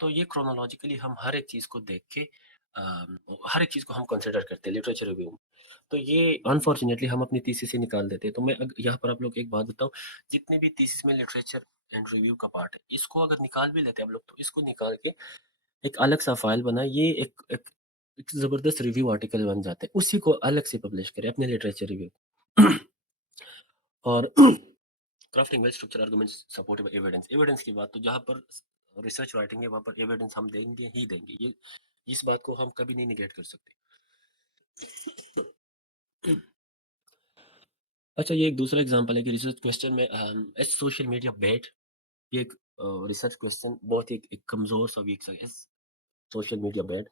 तो ये क्रोनोलॉजिकली हम हर एक चीज़ को देख के हर एक चीज़ को हम कंसिडर करते हैं लिटरेचर रिव्यू में। तो ये अनफॉर्चुनेटली हम अपनी थीसिस से निकाल देते हैं। तो मैं यहाँ पर आप लोग को एक बात बताऊँ, जितने भी थीसिस में लिटरेचर एंड रिव्यू का पार्ट है, इसको अगर निकाल भी लेते हैं आप लोग, तो इसको निकाल के एक अलग सा फाइल बनाए, ये एक ज़बरदस्त रिव्यू आर्टिकल बन जाता है। उसी को अलग से पब्लिश करें अपने लिटरेचर रिव्यू। और crafting well structure arguments supported by evidence. Evidence की बात तो जहाँ पर रिसर्च राइटिंग है वहाँ पर एविडेंस हम देंगे ही देंगे। ये इस बात को हम कभी नहीं निगेट कर सकते। अच्छा, ये एक दूसरा एग्जांपल है कि रिसर्च क्वेश्चन में इज सोशल मीडिया बैड? ये एक रिसर्च क्वेश्चन बहुत ही एक कमज़ोर सा वीक सा, इज सोशल मीडिया बैड?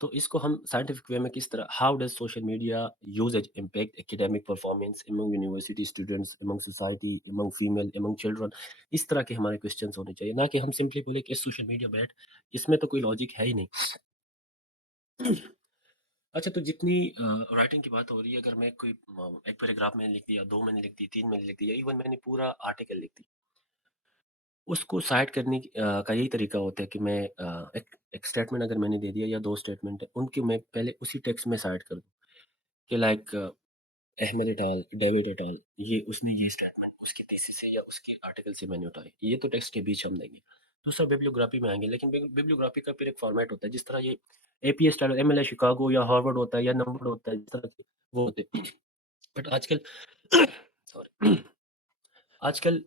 तो इसको हम साइंटिफिक वे में किस तरह, how does social media usages impact academic performance among university students, among society, among female, among children? इस तरह के हमारे क्वेश्चंस होने चाहिए, ना कि हम सिंपली बोले कि सोशल मीडिया बैड। इसमें तो कोई लॉजिक है ही नहीं। अच्छा, तो जितनी राइटिंग की बात हो रही है, अगर मैं कोई एक पैराग्राफ मैंने लिख दिया, दो मैंने लिख दी, तीन मैंने लिख दिया, इवन मैंने पूरा आर्टिकल लिख दी, उसको साइड करने का यही तरीका होता है कि मैं एक स्टेटमेंट अगर मैंने दे दिया या दो स्टेटमेंट है, उनकी मैं पहले उसी टेक्स्ट में साइड कर दूँ कि लाइक अहमद एट अल, डेविड एट अल, ये उसने ये स्टेटमेंट उसके थीसिस से या उसके आर्टिकल से मैंने उठाई, ये तो टेक्स्ट के बीच हम देंगे। दूसरा बिब्लियोग्राफी में आएंगे, लेकिन बिब्लियोग्राफी का फिर एक फॉर्मेट होता है, जिस तरह ये एपीए स्टाइल, एमएलए शिकागो या हार्वर्ड होता है या नंबर्ड होता है, जिस तरह से वो होते हैं। बट आजकल सॉरी, आजकल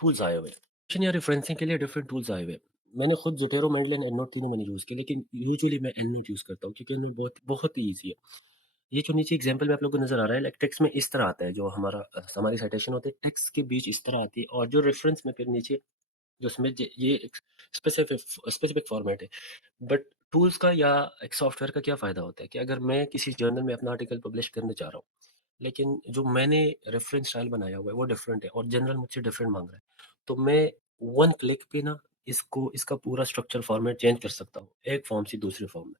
टूल्स आए हुए हैं या रेफरेंसिंग के लिए, डिफरेंट टूल्स आए हुए हैं। मैंने खुद जोटेरो, मेंडलिन, एंडनोट तीनों मैंने यूज़ किए, लेकिन यूजुअली मैं एंडनोट यूज़ करता हूँ क्योंकि एंडनोट बहुत बहुत ही ईजी है। ये जो नीचे एग्जांपल में आप लोगों को नज़र आ रहा है, लाइक टेक्स्ट में इस तरह आता है, जो हमारा हमारी साइटेशन होती है, टेक्स्ट के बीच इस तरह आती है, और जो रेफरेंस में फिर नीचे जो उसमें ये एक स्पेसिफिक स्पेसिफिक फॉर्मेट है। बट टूल्स का या एक सॉफ्टवेयर का क्या फ़ायदा होता है कि अगर मैं किसी जर्नल में अपना आर्टिकल पब्लिश करना चाह रहा हूँ, लेकिन जो मैंने रेफरेंस स्टाइल बनाया हुआ है वो डिफरेंट है और जनरल मुझसे डिफरेंट मांग रहा है, तो मैं वन क्लिक पे ना इसको इसका पूरा स्ट्रक्चर फॉर्मेट चेंज कर सकता हूँ एक फॉर्म से दूसरे फॉर्म में।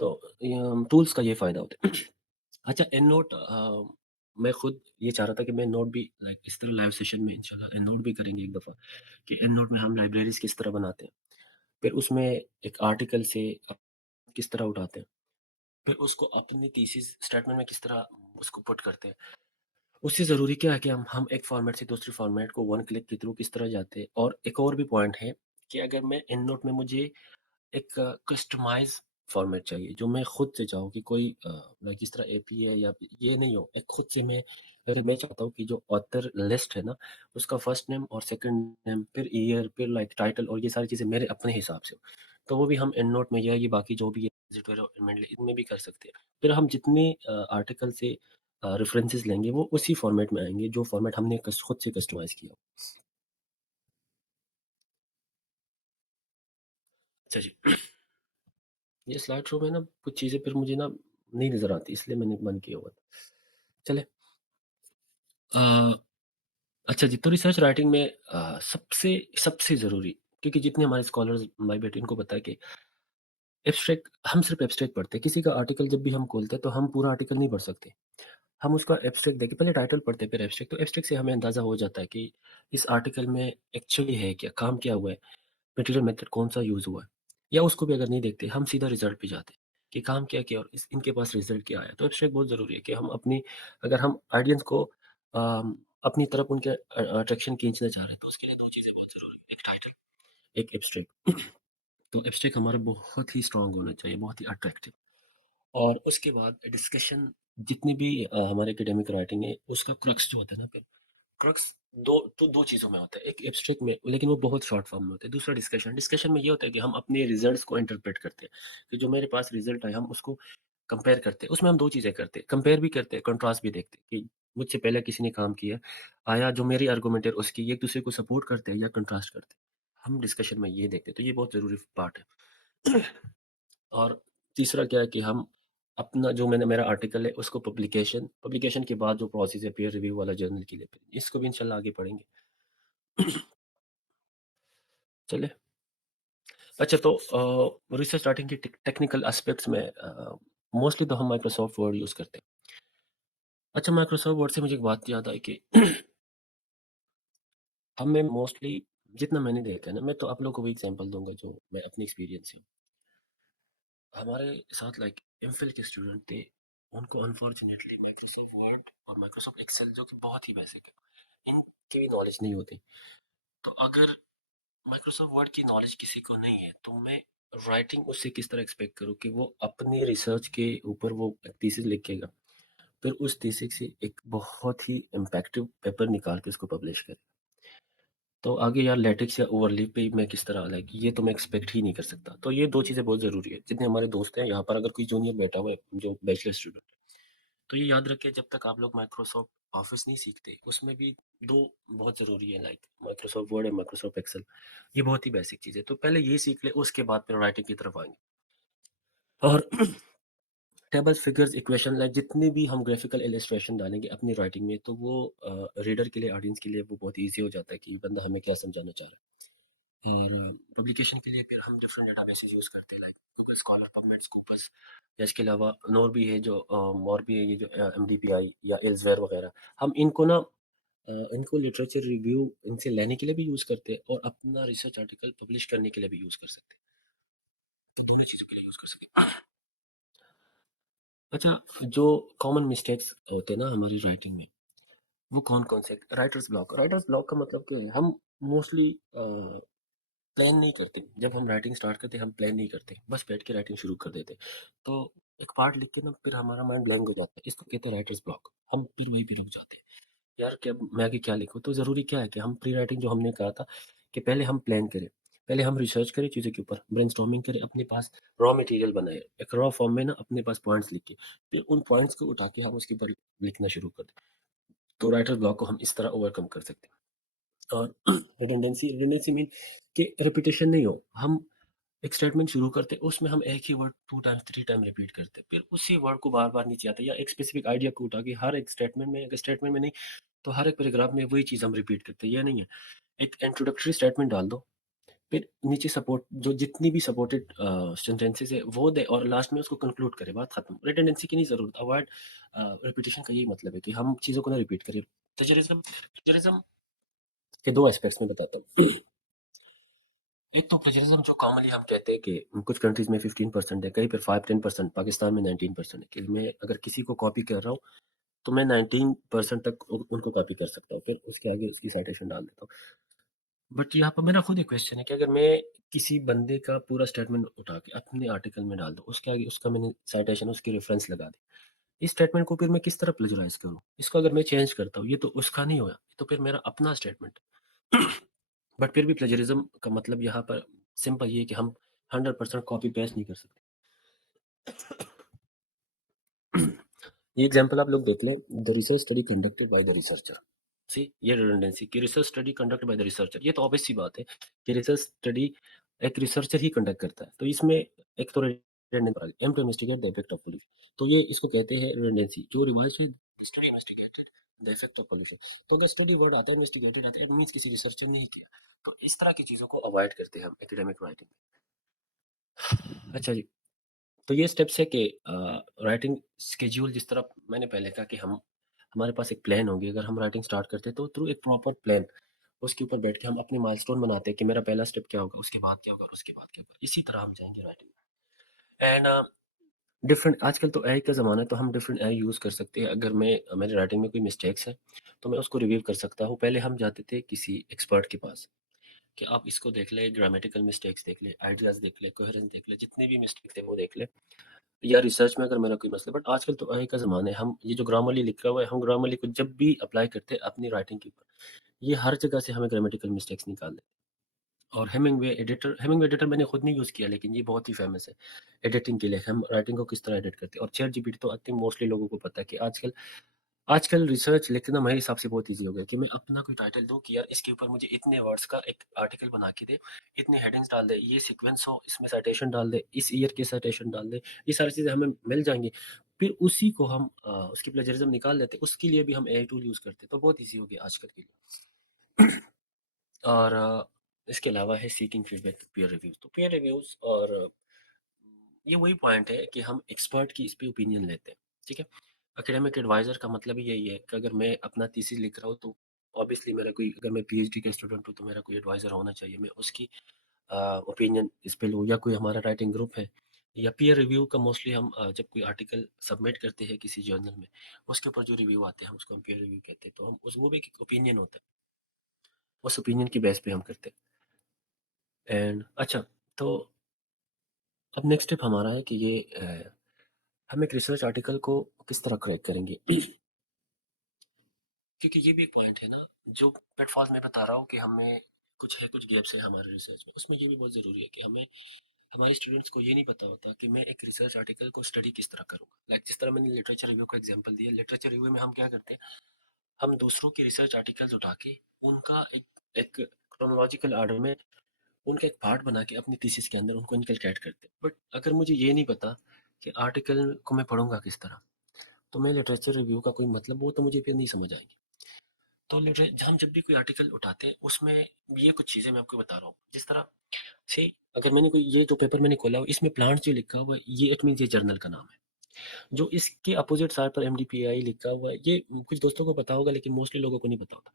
तो टूल्स का ये फ़ायदा होता है। अच्छा, एंड नोट, मैं खुद ये चाह रहा था कि मैं नोट भी लाइक इस तरह लाइव सेशन में इंशाल्लाह एंड नोट भी करेंगे एक दफ़ा, कि एंड नोट में हम लाइब्रेरीज किस तरह बनाते हैं, फिर उसमें एक आर्टिकल से किस तरह उठाते हैं, फिर उसको अपनी थीसिस स्टेटमेंट में किस तरह उसको पुट करते हैं। उससे ज़रूरी क्या है कि हम एक फॉर्मेट से दूसरे फॉर्मेट को वन क्लिक के थ्रू किस तरह जाते हैं। और एक और भी पॉइंट है कि अगर मैं एंड नोट में मुझे एक कस्टमाइज़ फॉर्मेट चाहिए, जो मैं खुद से चाहूँ कि कोई लाइक इस तरह एपीए या ये नहीं हो, एक खुद से मैं चाहता हूँ कि जो ऑथर लिस्ट है ना, उसका फर्स्ट नेम और सेकंड नेम, फिर ईयर, फिर लाइक टाइटल, और ये सारी चीज़ें मेरे अपने हिसाब से हो। तो वो भी हम एंड नोट में या ये बाकी जो भी है इनमें भी कर सकते हैं। फिर हम जितने आर्टिकल से रेफरेंसेस लेंगे वो उसी फॉर्मेट में आएँगे, जो फॉर्मेट हमने खुद से कस्टमाइज़ किया हो। अच्छा जी। ये स्लाइड शो में ना कुछ चीज़ें फिर मुझे ना नहीं नज़र आती, इसलिए मैंने बंद किया हुआ था। चलें, अ, अच्छा जी, तो रिसर्च राइटिंग में सबसे सबसे ज़रूरी, क्योंकि जितने हमारे स्कॉलर्स भाई बेटे इनको पता है कि एब्स्ट्रैक्ट, हम सिर्फ़ एब्स्ट्रैक्ट पढ़ते हैं। किसी का आर्टिकल जब भी हम खोलते हैं तो हम पूरा आर्टिकल नहीं पढ़ सकते। हम उसका एब्स्ट्रैक्ट देख के पहले टाइटल पढ़ते हैं, फिर एब्स्ट्रैक्ट। तो एब्स्ट्रैक्ट से हमें अंदाज़ा हो जाता है कि इस आर्टिकल में एक्चुअली है क्या, काम क्या हुआ है, मटेरियल मेथड कौन-सा यूज़ हुआ है। या उसको भी अगर नहीं देखते, हम सीधा रिज़ल्ट पे जाते हैं कि काम क्या किया और इनके पास रिज़ल्ट क्या आया। तो एब्स्ट्रैक्ट बहुत ज़रूरी है कि हम अपनी, अगर हम ऑडियंस को अपनी तरफ उनके अट्रैक्शन खींचना चाह रहे हैं, तो उसके लिए 2 चीज़ें बहुत ज़रूरी हैं, एक टाइटल, एक एब्स्ट्रैक्ट। तो एब्स्ट्रैक्ट हमारा बहुत ही स्ट्रॉन्ग होना चाहिए, बहुत ही अट्रैक्टिव। और उसके बाद डिस्कशन जितनी भी हमारे एकेडमिक राइटिंग है, उसका क्रक्स जो होता है ना, फिर क्रक्स 2 चीज़ों में होता है। एक एब्स्ट्रैक्ट में, लेकिन वो बहुत शॉर्ट फॉर्म में होता है। दूसरा डिस्कशन। डिस्कशन में ये होता है कि हम अपने रिजल्ट्स को इंटरप्रेट करते हैं, कि जो मेरे पास रिजल्ट आए हम उसको कंपेयर करते हैं। उसमें हम 2 चीज़ें करते हैं, कंपेयर भी करते हैं, कंट्रास्ट भी देखते हैं कि मुझसे पहले किसी ने काम किया, आया जो मेरी आर्गुमेंट है उसकी एक दूसरे को सपोर्ट करते हैं या कंट्रास्ट करते हैं। हम डिस्कशन में ये देखते हैं, तो ये बहुत ज़रूरी पार्ट है। और तीसरा क्या है कि हम अपना जो मेरा आर्टिकल है उसको पब्लिकेशन पब्लिकेशन के बाद जो प्रोसेस है पीयर रिव्यू वाला जर्नल के लिए, इसको भी इंशाल्लाह आगे पढ़ेंगे। चलिए। अच्छा, तो रिसर्च राइटिंग की टेक्निकल एस्पेक्ट्स में मोस्टली तो हम माइक्रोसॉफ्ट वर्ड यूज़ करते हैं। अच्छा, माइक्रोसॉफ्ट वर्ड से मुझे एक बात याद आई कि हमें मोस्टली, जितना मैंने देखा है ना, मैं तो आप लोगों को भी एग्जांपल दूंगा जो मैं अपनी एक्सपीरियंस से। हमारे साथ लाइक एमफिल के स्टूडेंट थे, उनको अनफॉर्चुनेटली माइक्रोसॉफ्ट वर्ड और माइक्रोसॉफ्ट एक्सेल जो कि बहुत ही बेसिक है, इनकी भी नॉलेज नहीं होती। तो अगर माइक्रोसॉफ्ट वर्ड की नॉलेज किसी को नहीं है, तो मैं राइटिंग उससे किस तरह एक्सपेक्ट करूँ कि वो अपनी रिसर्च के ऊपर वो थीसिस लिखेगा, फिर उस थीसिस से एक बहुत ही इम्पैक्टिव पेपर निकाल के उसको पब्लिश करे। तो आगे यार लेटेक्स या ओवरलीप पे मैं किस तरह, लाइक ये तो मैं एक्सपेक्ट ही नहीं कर सकता। तो ये 2 चीज़ें बहुत ज़रूरी है। जितने हमारे दोस्त हैं यहाँ पर, अगर कोई जूनियर बैठा हुआ है जो बैचलर स्टूडेंट, तो ये याद रखिए जब तक आप लोग माइक्रोसॉफ्ट ऑफिस नहीं सीखते, उसमें भी 2 बहुत ज़रूरी है, लाइक माइक्रोसॉफ्ट वर्ड और माइक्रोसॉफ्ट एक्सेल। ये बहुत ही बेसिक चीज़ है, तो पहले ये सीख ले, उसके बाद फिर राइटिंग की तरफ आएँगे। और टेबल्स, फिगर्स, इक्वेशन, लाइक जितनी भी हम ग्राफिकल इलस्ट्रेशन डालेंगे अपनी राइटिंग में, तो वो रीडर के लिए, ऑडियंस के लिए वो बहुत ईज़ी हो जाता है कि बंदा हमें क्या समझाना चाह रहा है। और पब्लिकेशन के लिए फिर हम डिफरेंट डेटाबेसेस यूज़ करते हैं, like Google scholar, PubMed, Scopus, या इसके अलावा नोर भी है जो मोर भी है, ये जो एमडीपीआई या एल्सवेयर वगैरह। हम इनको ना इनको लिटरेचर रिव्यू इनसे लेने के लिए भी यूज़ करते हैं और अपना रिसर्च आर्टिकल पब्लिश करने के लिए भी यूज़ कर सकते हैं। तो दोनों चीज़ों के लिए यूज़ कर सकते हैं। अच्छा, जो कॉमन मिस्टेक्स होते हैं ना हमारी राइटिंग में, वो कौन-कौन से? राइटर्स ब्लॉक का मतलब क्या है? हम मोस्टली प्लान नहीं करते। जब हम राइटिंग स्टार्ट करते हैं, हम प्लान नहीं करते। बस बैठ के राइटिंग शुरू कर देते हैं। तो एक पार्ट लिख के ना फिर हमारा माइंड ब्लैंक हो जाता है। इसको कहते हैं राइटर्स ब्लॉक। हम फिर वहीं पे रुक जाते हैं। यार क्या मैं आगे क्या लिखूँ? तो ज़रूरी क्या है कि हम प्री राइटिंग जो हमने कहा था कि पहले हम प्लान करें। पहले हम रिसर्च करें चीज़ों के ऊपर, ब्रेनस्टॉर्मिंग करें, अपने पास रॉ मटेरियल बनाएँ। एक रॉ फॉर्म में ना अपने पास पॉइंट्स लिख के, फिर उन पॉइंट्स को उठा के हम उसके ऊपर लिखना शुरू कर दें। तो राइटर्स ब्लॉक को हम इस तरह ओवरकम कर सकते हैं। और रिडंडेंसी मीन कि रिपिटिशन नहीं हो। हम एक स्टेटमेंट शुरू करते हैं, उसमें हम एक ही वर्ड 2 टाइम्स 3 टाइम रिपीट करते हैं, फिर उसी वर्ड को बार-बार नीचे आते हैं, या एक स्पेसिफिक आइडिया को उठा के हर एक स्टेटमेंट में, अगर स्टेटमेंट में नहीं तो हर एक पैराग्राफ में वही चीज़ हम रिपीट करते हैं, ये नहीं है। एक इंट्रोडक्टरी स्टेटमेंट डाल दो, फिर नीचे सपोर्ट जो जितनी भी सपोर्टेड सेंटेंसेस है वो दे, और लास्ट में उसको कंक्लूड करें, बात खत्म। रिडंडेंसी की नहीं ज़रूरत, अवॉइड रिपीटिशन का यही मतलब है कि हम चीज़ों को ना रिपीट करें। प्लेजरिज्म के 2 एस्पेक्ट्स में बताता हूँ। एक तो प्लेजरिज्म जो कॉमनली हम कहते हैं कि कुछ कंट्रीज में 15% है, कहीं पर 5-10%, पाकिस्तान में 19% है, कि मैं अगर किसी को कॉपी कर रहा हूँ तो मैं 19% तक उनको कॉपी कर सकता हूँ, फिर उसके आगे उसकी साइटेशन डाल देता हूँ। बट यहाँ पर मेरा खुद एक क्वेश्चन है कि अगर मैं किसी बंदे का पूरा स्टेटमेंट उठा के अपने आर्टिकल में डाल दूँ, उसके आगे उसका मैंने साइटेशन, उसकी रेफरेंस लगा दी, इस स्टेटमेंट को फिर मैं किस तरह प्लेजराइज करूँ? इसको अगर मैं चेंज करता हूँ, ये तो उसका नहीं हुआ, ये तो फिर मेरा अपना स्टेटमेंट। बट फिर भी प्लेजरिज्म का मतलब यहाँ पर सिंपल ये है कि हम 100% कॉपी पेस्ट नहीं कर सकते। ये एग्जांपल आप लोग देख लें, the research study conducted by the researcher. See, ये रिडंडेंसी की research study conducted by the researcher, ये तो ऑब्वियस सी बात है कि रिसर्च स्टडी एक रिसर्चर ही कंडक्ट करता है। तो इसमें एक तो redundancy, aim to investigate the effect of pollution, तो ये इसको कहते हैं रिडंडेंसी। जो रिवाइज है, study investigated the effect of pollution, तो अगर स्टडी वर्ड आता है, इन्वेस्टिगेटेड आता है, मींस किसी रिसर्चर ने ही किया। तो इस तरह की चीज़ों को अवॉइड करते हैं हम एकेडमिक राइटिंग में। अच्छा जी, तो ये स्टेप्स है कि राइटिंग शेड्यूल, जिस तरह मैंने पहले कहा कि हम हमारे पास एक प्लान होगी। अगर हम राइटिंग स्टार्ट करते हैं तो थ्रू एक प्रॉपर प्लान, उसके ऊपर बैठ के हम अपने माइलस्टोन बनाते हैं कि मेरा पहला स्टेप क्या होगा, उसके बाद क्या होगा, और उसके बाद क्या होगा। इसी तरह हम जाएंगे राइटिंग में। एंड डिफरेंट, आजकल तो एआई का ज़माना है, तो हम डिफरेंट एआई यूज़ कर सकते हैं। अगर मैं मेरे राइटिंग में कोई मिस्टेक्स है तो मैं उसको रिव्यू कर सकता हूँ। पहले हम जाते थे किसी एक्सपर्ट के पास कि आप इसको देख ले, ग्रामेटिकल मिस्टेक्स देख ले, आइडियाज़ देख ले, कोहेरेंस देख ले, जितने भी मिस्टेक्स है वो देख ले, या रिसर्च में अगर मेरा कोई मसला, बट आजकल तो एआई का ज़माना है, हम ये जो ग्रामरली लिखा हुआ है, हम ग्रामरली को जब भी अप्लाई करते हैं अपनी राइटिंग के ऊपर, ये हर जगह से हमें ग्रामेटिकल मिस्टेक्स निकाल दें। और हेमिंग्वे एडिटर मैंने खुद नहीं यूज़ किया, लेकिन ये बहुत ही फ़ेमस है एडिटिंग के लिए, हम राइटिंग को किस तरह एडिट करते हैं। और चैट जीपीटी तो आई थिंक मोस्टली लोगों को पता है कि आजकल आजकल रिसर्च लिखना मेरे हिसाब से बहुत ईज़ी हो गया कि मैं अपना कोई टाइटल दूँ कि यार इसके ऊपर मुझे इतने वर्ड्स का एक आर्टिकल बना के दे, इतनी हेडिंग्स डाल दे, ये सीक्वेंस हो, इसमें साइटेशन डाल दे, इस ईयर के साइटेशन डाल दे, ये सारी चीज़ें हमें मिल जाएँगी। फिर उसी को हम उसकी प्लेजरिज़्म निकाल लेते हैं, उसके लिए भी हम एआई टूल यूज़ करते हैं, तो बहुत ईज़ी हो गया आजकल के लिए। और इसके अलावा है सीकिंग फीडबैक, पीयर रिव्यूज़। तो पीयर रिव्यूज़ और ये वही पॉइंट है कि हम एक्सपर्ट की इस पे ओपिनियन लेते हैं, ठीक है? एकेडमिक एडवाइज़र का मतलब ही यही है कि अगर मैं अपना थीसिस लिख रहा हूँ तो ऑब्वियसली मेरा कोई, अगर मैं पीएचडी का स्टूडेंट हूँ तो मेरा कोई एडवाइज़र होना चाहिए। मैं उसकी ओपिनियन इस पे लूँ, या कोई हमारा राइटिंग ग्रुप है, या पीयर रिव्यू का मोस्टली हम जब कोई आर्टिकल सबमिट करते हैं किसी जर्नल में, उसके ऊपर जो रिव्यू आते हैं हम उसको हम पीयर रिव्यू कहते हैं। तो हम उस वो भी एक ओपिनियन होता है, उस ओपिनियन की बेस पे हम करते हैं। एंड अच्छा, तो अब नेक्स्ट स्टेप हमारा है कि ये हम एक रिसर्च आर्टिकल को किस तरह क्रैक करेंगे। क्योंकि ये भी एक पॉइंट है ना, जो पिटफॉल्स मैं बता रहा हूँ कि हमें कुछ गैप्स है हमारे रिसर्च में, उसमें ये भी बहुत ज़रूरी है कि हमें, हमारे स्टूडेंट्स को ये नहीं पता होता कि मैं एक रिसर्च आर्टिकल को स्टडी किस तरह करूँगा। लाइक जिस तरह मैंने लिटरेचर रिव्यू का एग्जांपल दिया, लिटरेचर रिव्यू में हम क्या करते हैं, हम दूसरों के रिसर्च आर्टिकल्स उठा के उनका एक एक क्रोनोलॉजिकल ऑर्डर में उनका एक पार्ट बना के अपनी थीसिस के अंदर उनको इनकलकेट करते हैं। बट अगर मुझे ये नहीं पता कि आर्टिकल को मैं पढ़ूंगा किस तरह, तो मैं लिटरेचर रिव्यू का कोई मतलब, वो तो मुझे फिर नहीं समझ आएगी। तो हम जब भी कोई आर्टिकल उठाते हैं उसमें ये कुछ चीज़ें मैं आपको बता रहा हूँ, जिस तरह से अगर मैंने कोई, ये जो पेपर मैंने खोला हुआ इसमें प्लांट्स जो लिखा हुआ है, ये इट मीन ये जर्नल का नाम है। जो इसके अपोजिट साइड पर एमडीपीआई लिखा हुआ है, ये कुछ दोस्तों को पता होगा लेकिन मोस्टली लोगों को नहीं पता होता।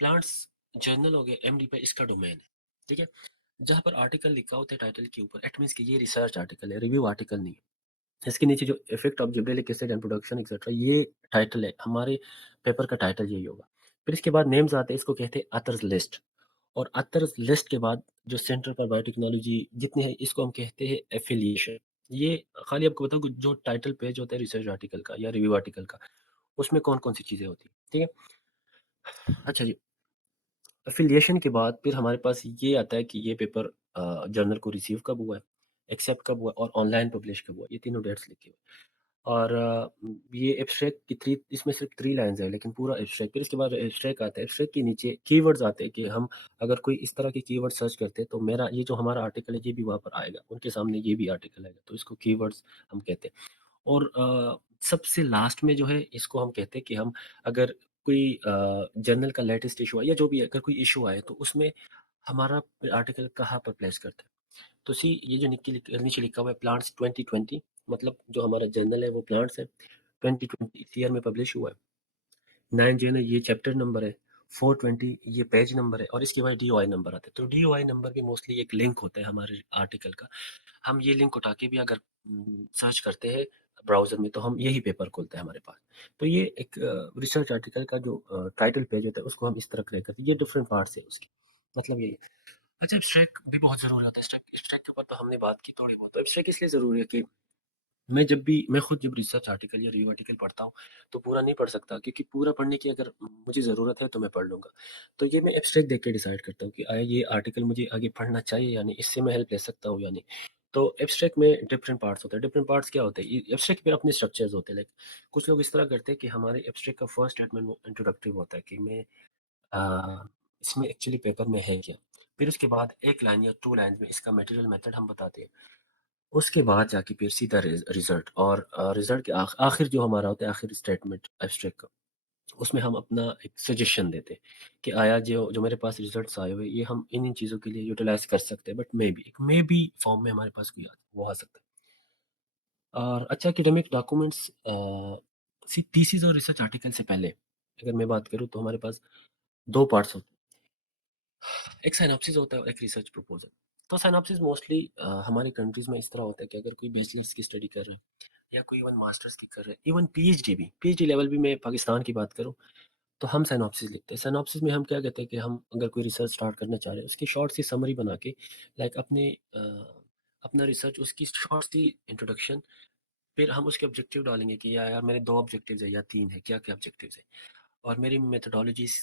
प्लांट्स जर्नल हो गया, एमडीपीआई इसका डोमेन है, ठीक है? जहाँ पर आर्टिकल लिखा होता है टाइटल के ऊपर, इट मीन्स कि ये रिसर्च आर्टिकल है, रिव्यू आर्टिकल नहीं है। इसके नीचे जो effect of gibberellic acid and production etcetera, ये टाइटल है, हमारे पेपर का टाइटल यही होगा। फिर इसके बाद नेम्स आते हैं, इसको कहते हैं अथर्स लिस्ट। और अथर्स लिस्ट के बाद जो सेंटर फॉर बायोटेक्नोलॉजी जितने हैं, इसको हम कहते हैं एफिलिएशन। ये खाली आपको बताऊँ कि जो टाइटल पेज होता है रिसर्च आर्टिकल का या रिव्यू आर्टिकल का, उसमें कौन-कौन सी चीज़ें होती हैं, ठीक है? अच्छा जी, एफिलिएशन के बाद फिर हमारे पास ये आता है कि ये पेपर जर्नल को रिसीव कब हुआ है, एक्सेप्ट कब हुआ है और ऑनलाइन पब्लिश कब हुआ है, ये तीनों डेट्स लिखी हुई है। और ये एब्स्ट्रैक्ट की 3, इसमें सिर्फ 3 लाइन्स है लेकिन पूरा एब्स्ट्रैक्ट, फिर उसके बाद एब्स्ट्रैक्ट आता है। एब्स्ट्रैक्ट के नीचे कीवर्ड्स आते हैं कि हम अगर कोई इस तरह के कीवर्ड सर्च करते हैं तो मेरा ये जो हमारा आर्टिकल है ये भी वहाँ पर आएगा, उनके सामने ये भी आर्टिकल आएगा, तो इसको कीवर्ड्स हम कहते हैं। और सबसे लास्ट में जो है इसको हम कहते हैं कि हम अगर कोई जर्नल का लेटेस्ट इशू आए या जो भी है, अगर कोई इशू आए तो उसमें हमारा आर्टिकल कहाँ पर प्लेस करते हैं। तो सी ये जो नीचे लिखा हुआ है प्लांट्स 2020, मतलब जो हमारा जर्नल है वो प्लांट्स है, 2020 इस ईयर में पब्लिश हुआ है। 9 जो है ना, ये चैप्टर नंबर है, 420 ये पेज नंबर है, और इसके बाद डीओआई नंबर आता है। तो डीओआई नंबर भी मोस्टली एक लिंक होता है हमारे आर्टिकल का। हम ये लिंक उठा के भी अगर सर्च करते हैं ब्राउज़र में तो हम यही पेपर खुलता है हमारे पास। तो ये एक रिसर्च आर्टिकल का जो टाइटल पेज होता है उसको हम इस तरह क्रैक करते हैं। ये डिफरेंट पार्ट्स है उसके, मतलब यही है। अच्छा, एब्स्ट्रैक्ट भी बहुत ज़रूरी होता है। एब्स्ट्रैक्ट के ऊपर तो हमने बात की थोड़ी बहुत। तो एब्स्ट्रैक्ट इसलिए ज़रूरी है कि मैं खुद जब रिसर्च आर्टिकल या रिव्यू आर्टिकल पढ़ता हूँ, तो पूरा नहीं पढ़ सकता, क्योंकि पूरा पढ़ने की अगर मुझे ज़रूरत है तो मैं पढ़ लूँगा। तो ये मैं एब्स्ट्रैक्ट देख के डिसाइड करता हूँ कि आया ये आर्टिकल मुझे आगे पढ़ना चाहिए या नहीं, इससे मैं हेल्प ले सकता हूँ या नहीं। तो एब्स्ट्रैक्ट में डिफरेंट पार्ट्स होते हैं। डिफरेंट पार्ट्स क्या होते हैं? ये एब्स्ट्रैक्ट में अपने स्ट्रक्चर्स होते हैं। लाइक कुछ लोग इस तरह करते हैं कि हमारे एब्स्ट्रैक्ट का फर्स्ट स्टेटमेंट वो इंट्रोडक्टिव होता है कि मैं इसमें एक्चुअली पेपर में है क्या? फिर उसके बाद 1 लाइन या 2 लाइन में इसका मटेरियल मेथड हम बताते हैं। उसके बाद जाके फिर सीधा रिज़ल्ट, और रिज़ल्ट के आखिर जो हमारा होता है, आखिर स्टेटमेंट एब्स्ट्रैक्ट का, उसमें हम अपना एक सजेशन देते हैं कि आया जो जो मेरे पास रिज़ल्ट्स आए हुए, ये हम इन चीज़ों के लिए यूटिलाइज़ कर सकते हैं, बट मे बी फॉर्म में हमारे पास कोई वो आ सकता है। और अच्छा, एकेडमिक डॉक्यूमेंट्स सी थीसिस और रिसर्च आर्टिकल से पहले अगर मैं बात करूँ तो हमारे पास 2 पार्ट्स होते हैं। एक सिनॉप्सिस होता है और एक रिसर्च प्रपोज़ल। तो सिनॉप्सिस मोस्टली हमारी कंट्रीज़ में इस तरह होता है कि अगर कोई बैचलर्स की स्टडी कर रहा है या कोई इवन मास्टर्स की कर रहे हैं, इवन पीएचडी लेवल भी, मैं पाकिस्तान की बात करूँ, तो हम सिनॉप्सिस लिखते हैं। सिनॉप्सिस में हम क्या कहते हैं कि हम अगर कोई रिसर्च स्टार्ट करना चाह रहे हैं, उसकी शॉर्ट सी समरी बना के, लाइक अपना रिसर्च, उसकी शॉर्ट सी इंट्रोडक्शन, फिर हम उसके ऑब्जेक्टिव डालेंगे कि यार मेरे 2 ऑब्जेक्टिव्स है या 3 है, क्या-क्या ऑब्जेक्टिव्स है और मेरी मेथोडोलॉजीज़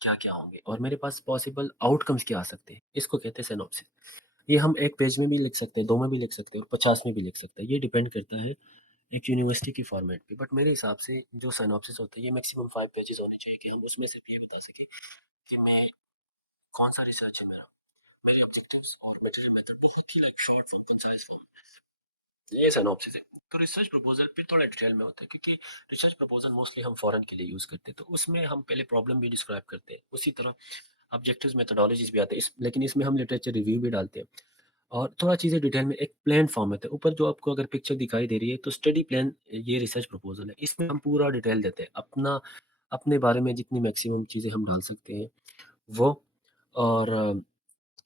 क्या-क्या होंगे और मेरे पास पॉसिबल आउटकम्स क्या आ सकते हैं। इसको कहते हैं सिनॉप्सिस। ये हम 1 पेज में भी लिख सकते हैं, 2 में भी लिख सकते हैं और 50 में भी लिख सकते हैं। ये डिपेंड करता है एक यूनिवर्सिटी की फॉर्मेट पे। बट मेरे हिसाब से जो सिनॉप्सिस होते हैं ये मैक्सिमम 5 पेजेज़ होने चाहिए कि हम उसमें से भी ये बता सकें कि मैं कौन-सा रिसर्च है मेरा, मेरे ऑब्जेक्टिव्स और मटेरियल मेथड बहुत ही like short form, concise form ये सिनॉप्सिस है। तो रिसर्च प्रपोज़ल फिर थोड़ा डिटेल में होता है क्योंकि रिसर्च प्रपोज़ल मोस्टली हम फॉरेन के लिए यूज़ करते हैं। तो उसमें हम पहले प्रॉब्लम भी डिस्क्राइब करते हैं। उसी तरह ऑब्जेक्टिव्स, मेथोडोलॉजीज़ भी आते हैं। लेकिन इसमें हम लिटरेचर रिव्यू भी डालते हैं और थोड़ा चीज़ें डिटेल में एक प्लान फॉर्म में होता है। ऊपर जो आपको अगर पिक्चर दिखाई दे रही है तो स्टडी प्लान ये रिसर्च प्रपोज़ल है। इसमें हम पूरा डिटेल देते हैं। अपने बारे में जितनी मैक्सिमम चीज़ें हम डाल सकते हैं वो और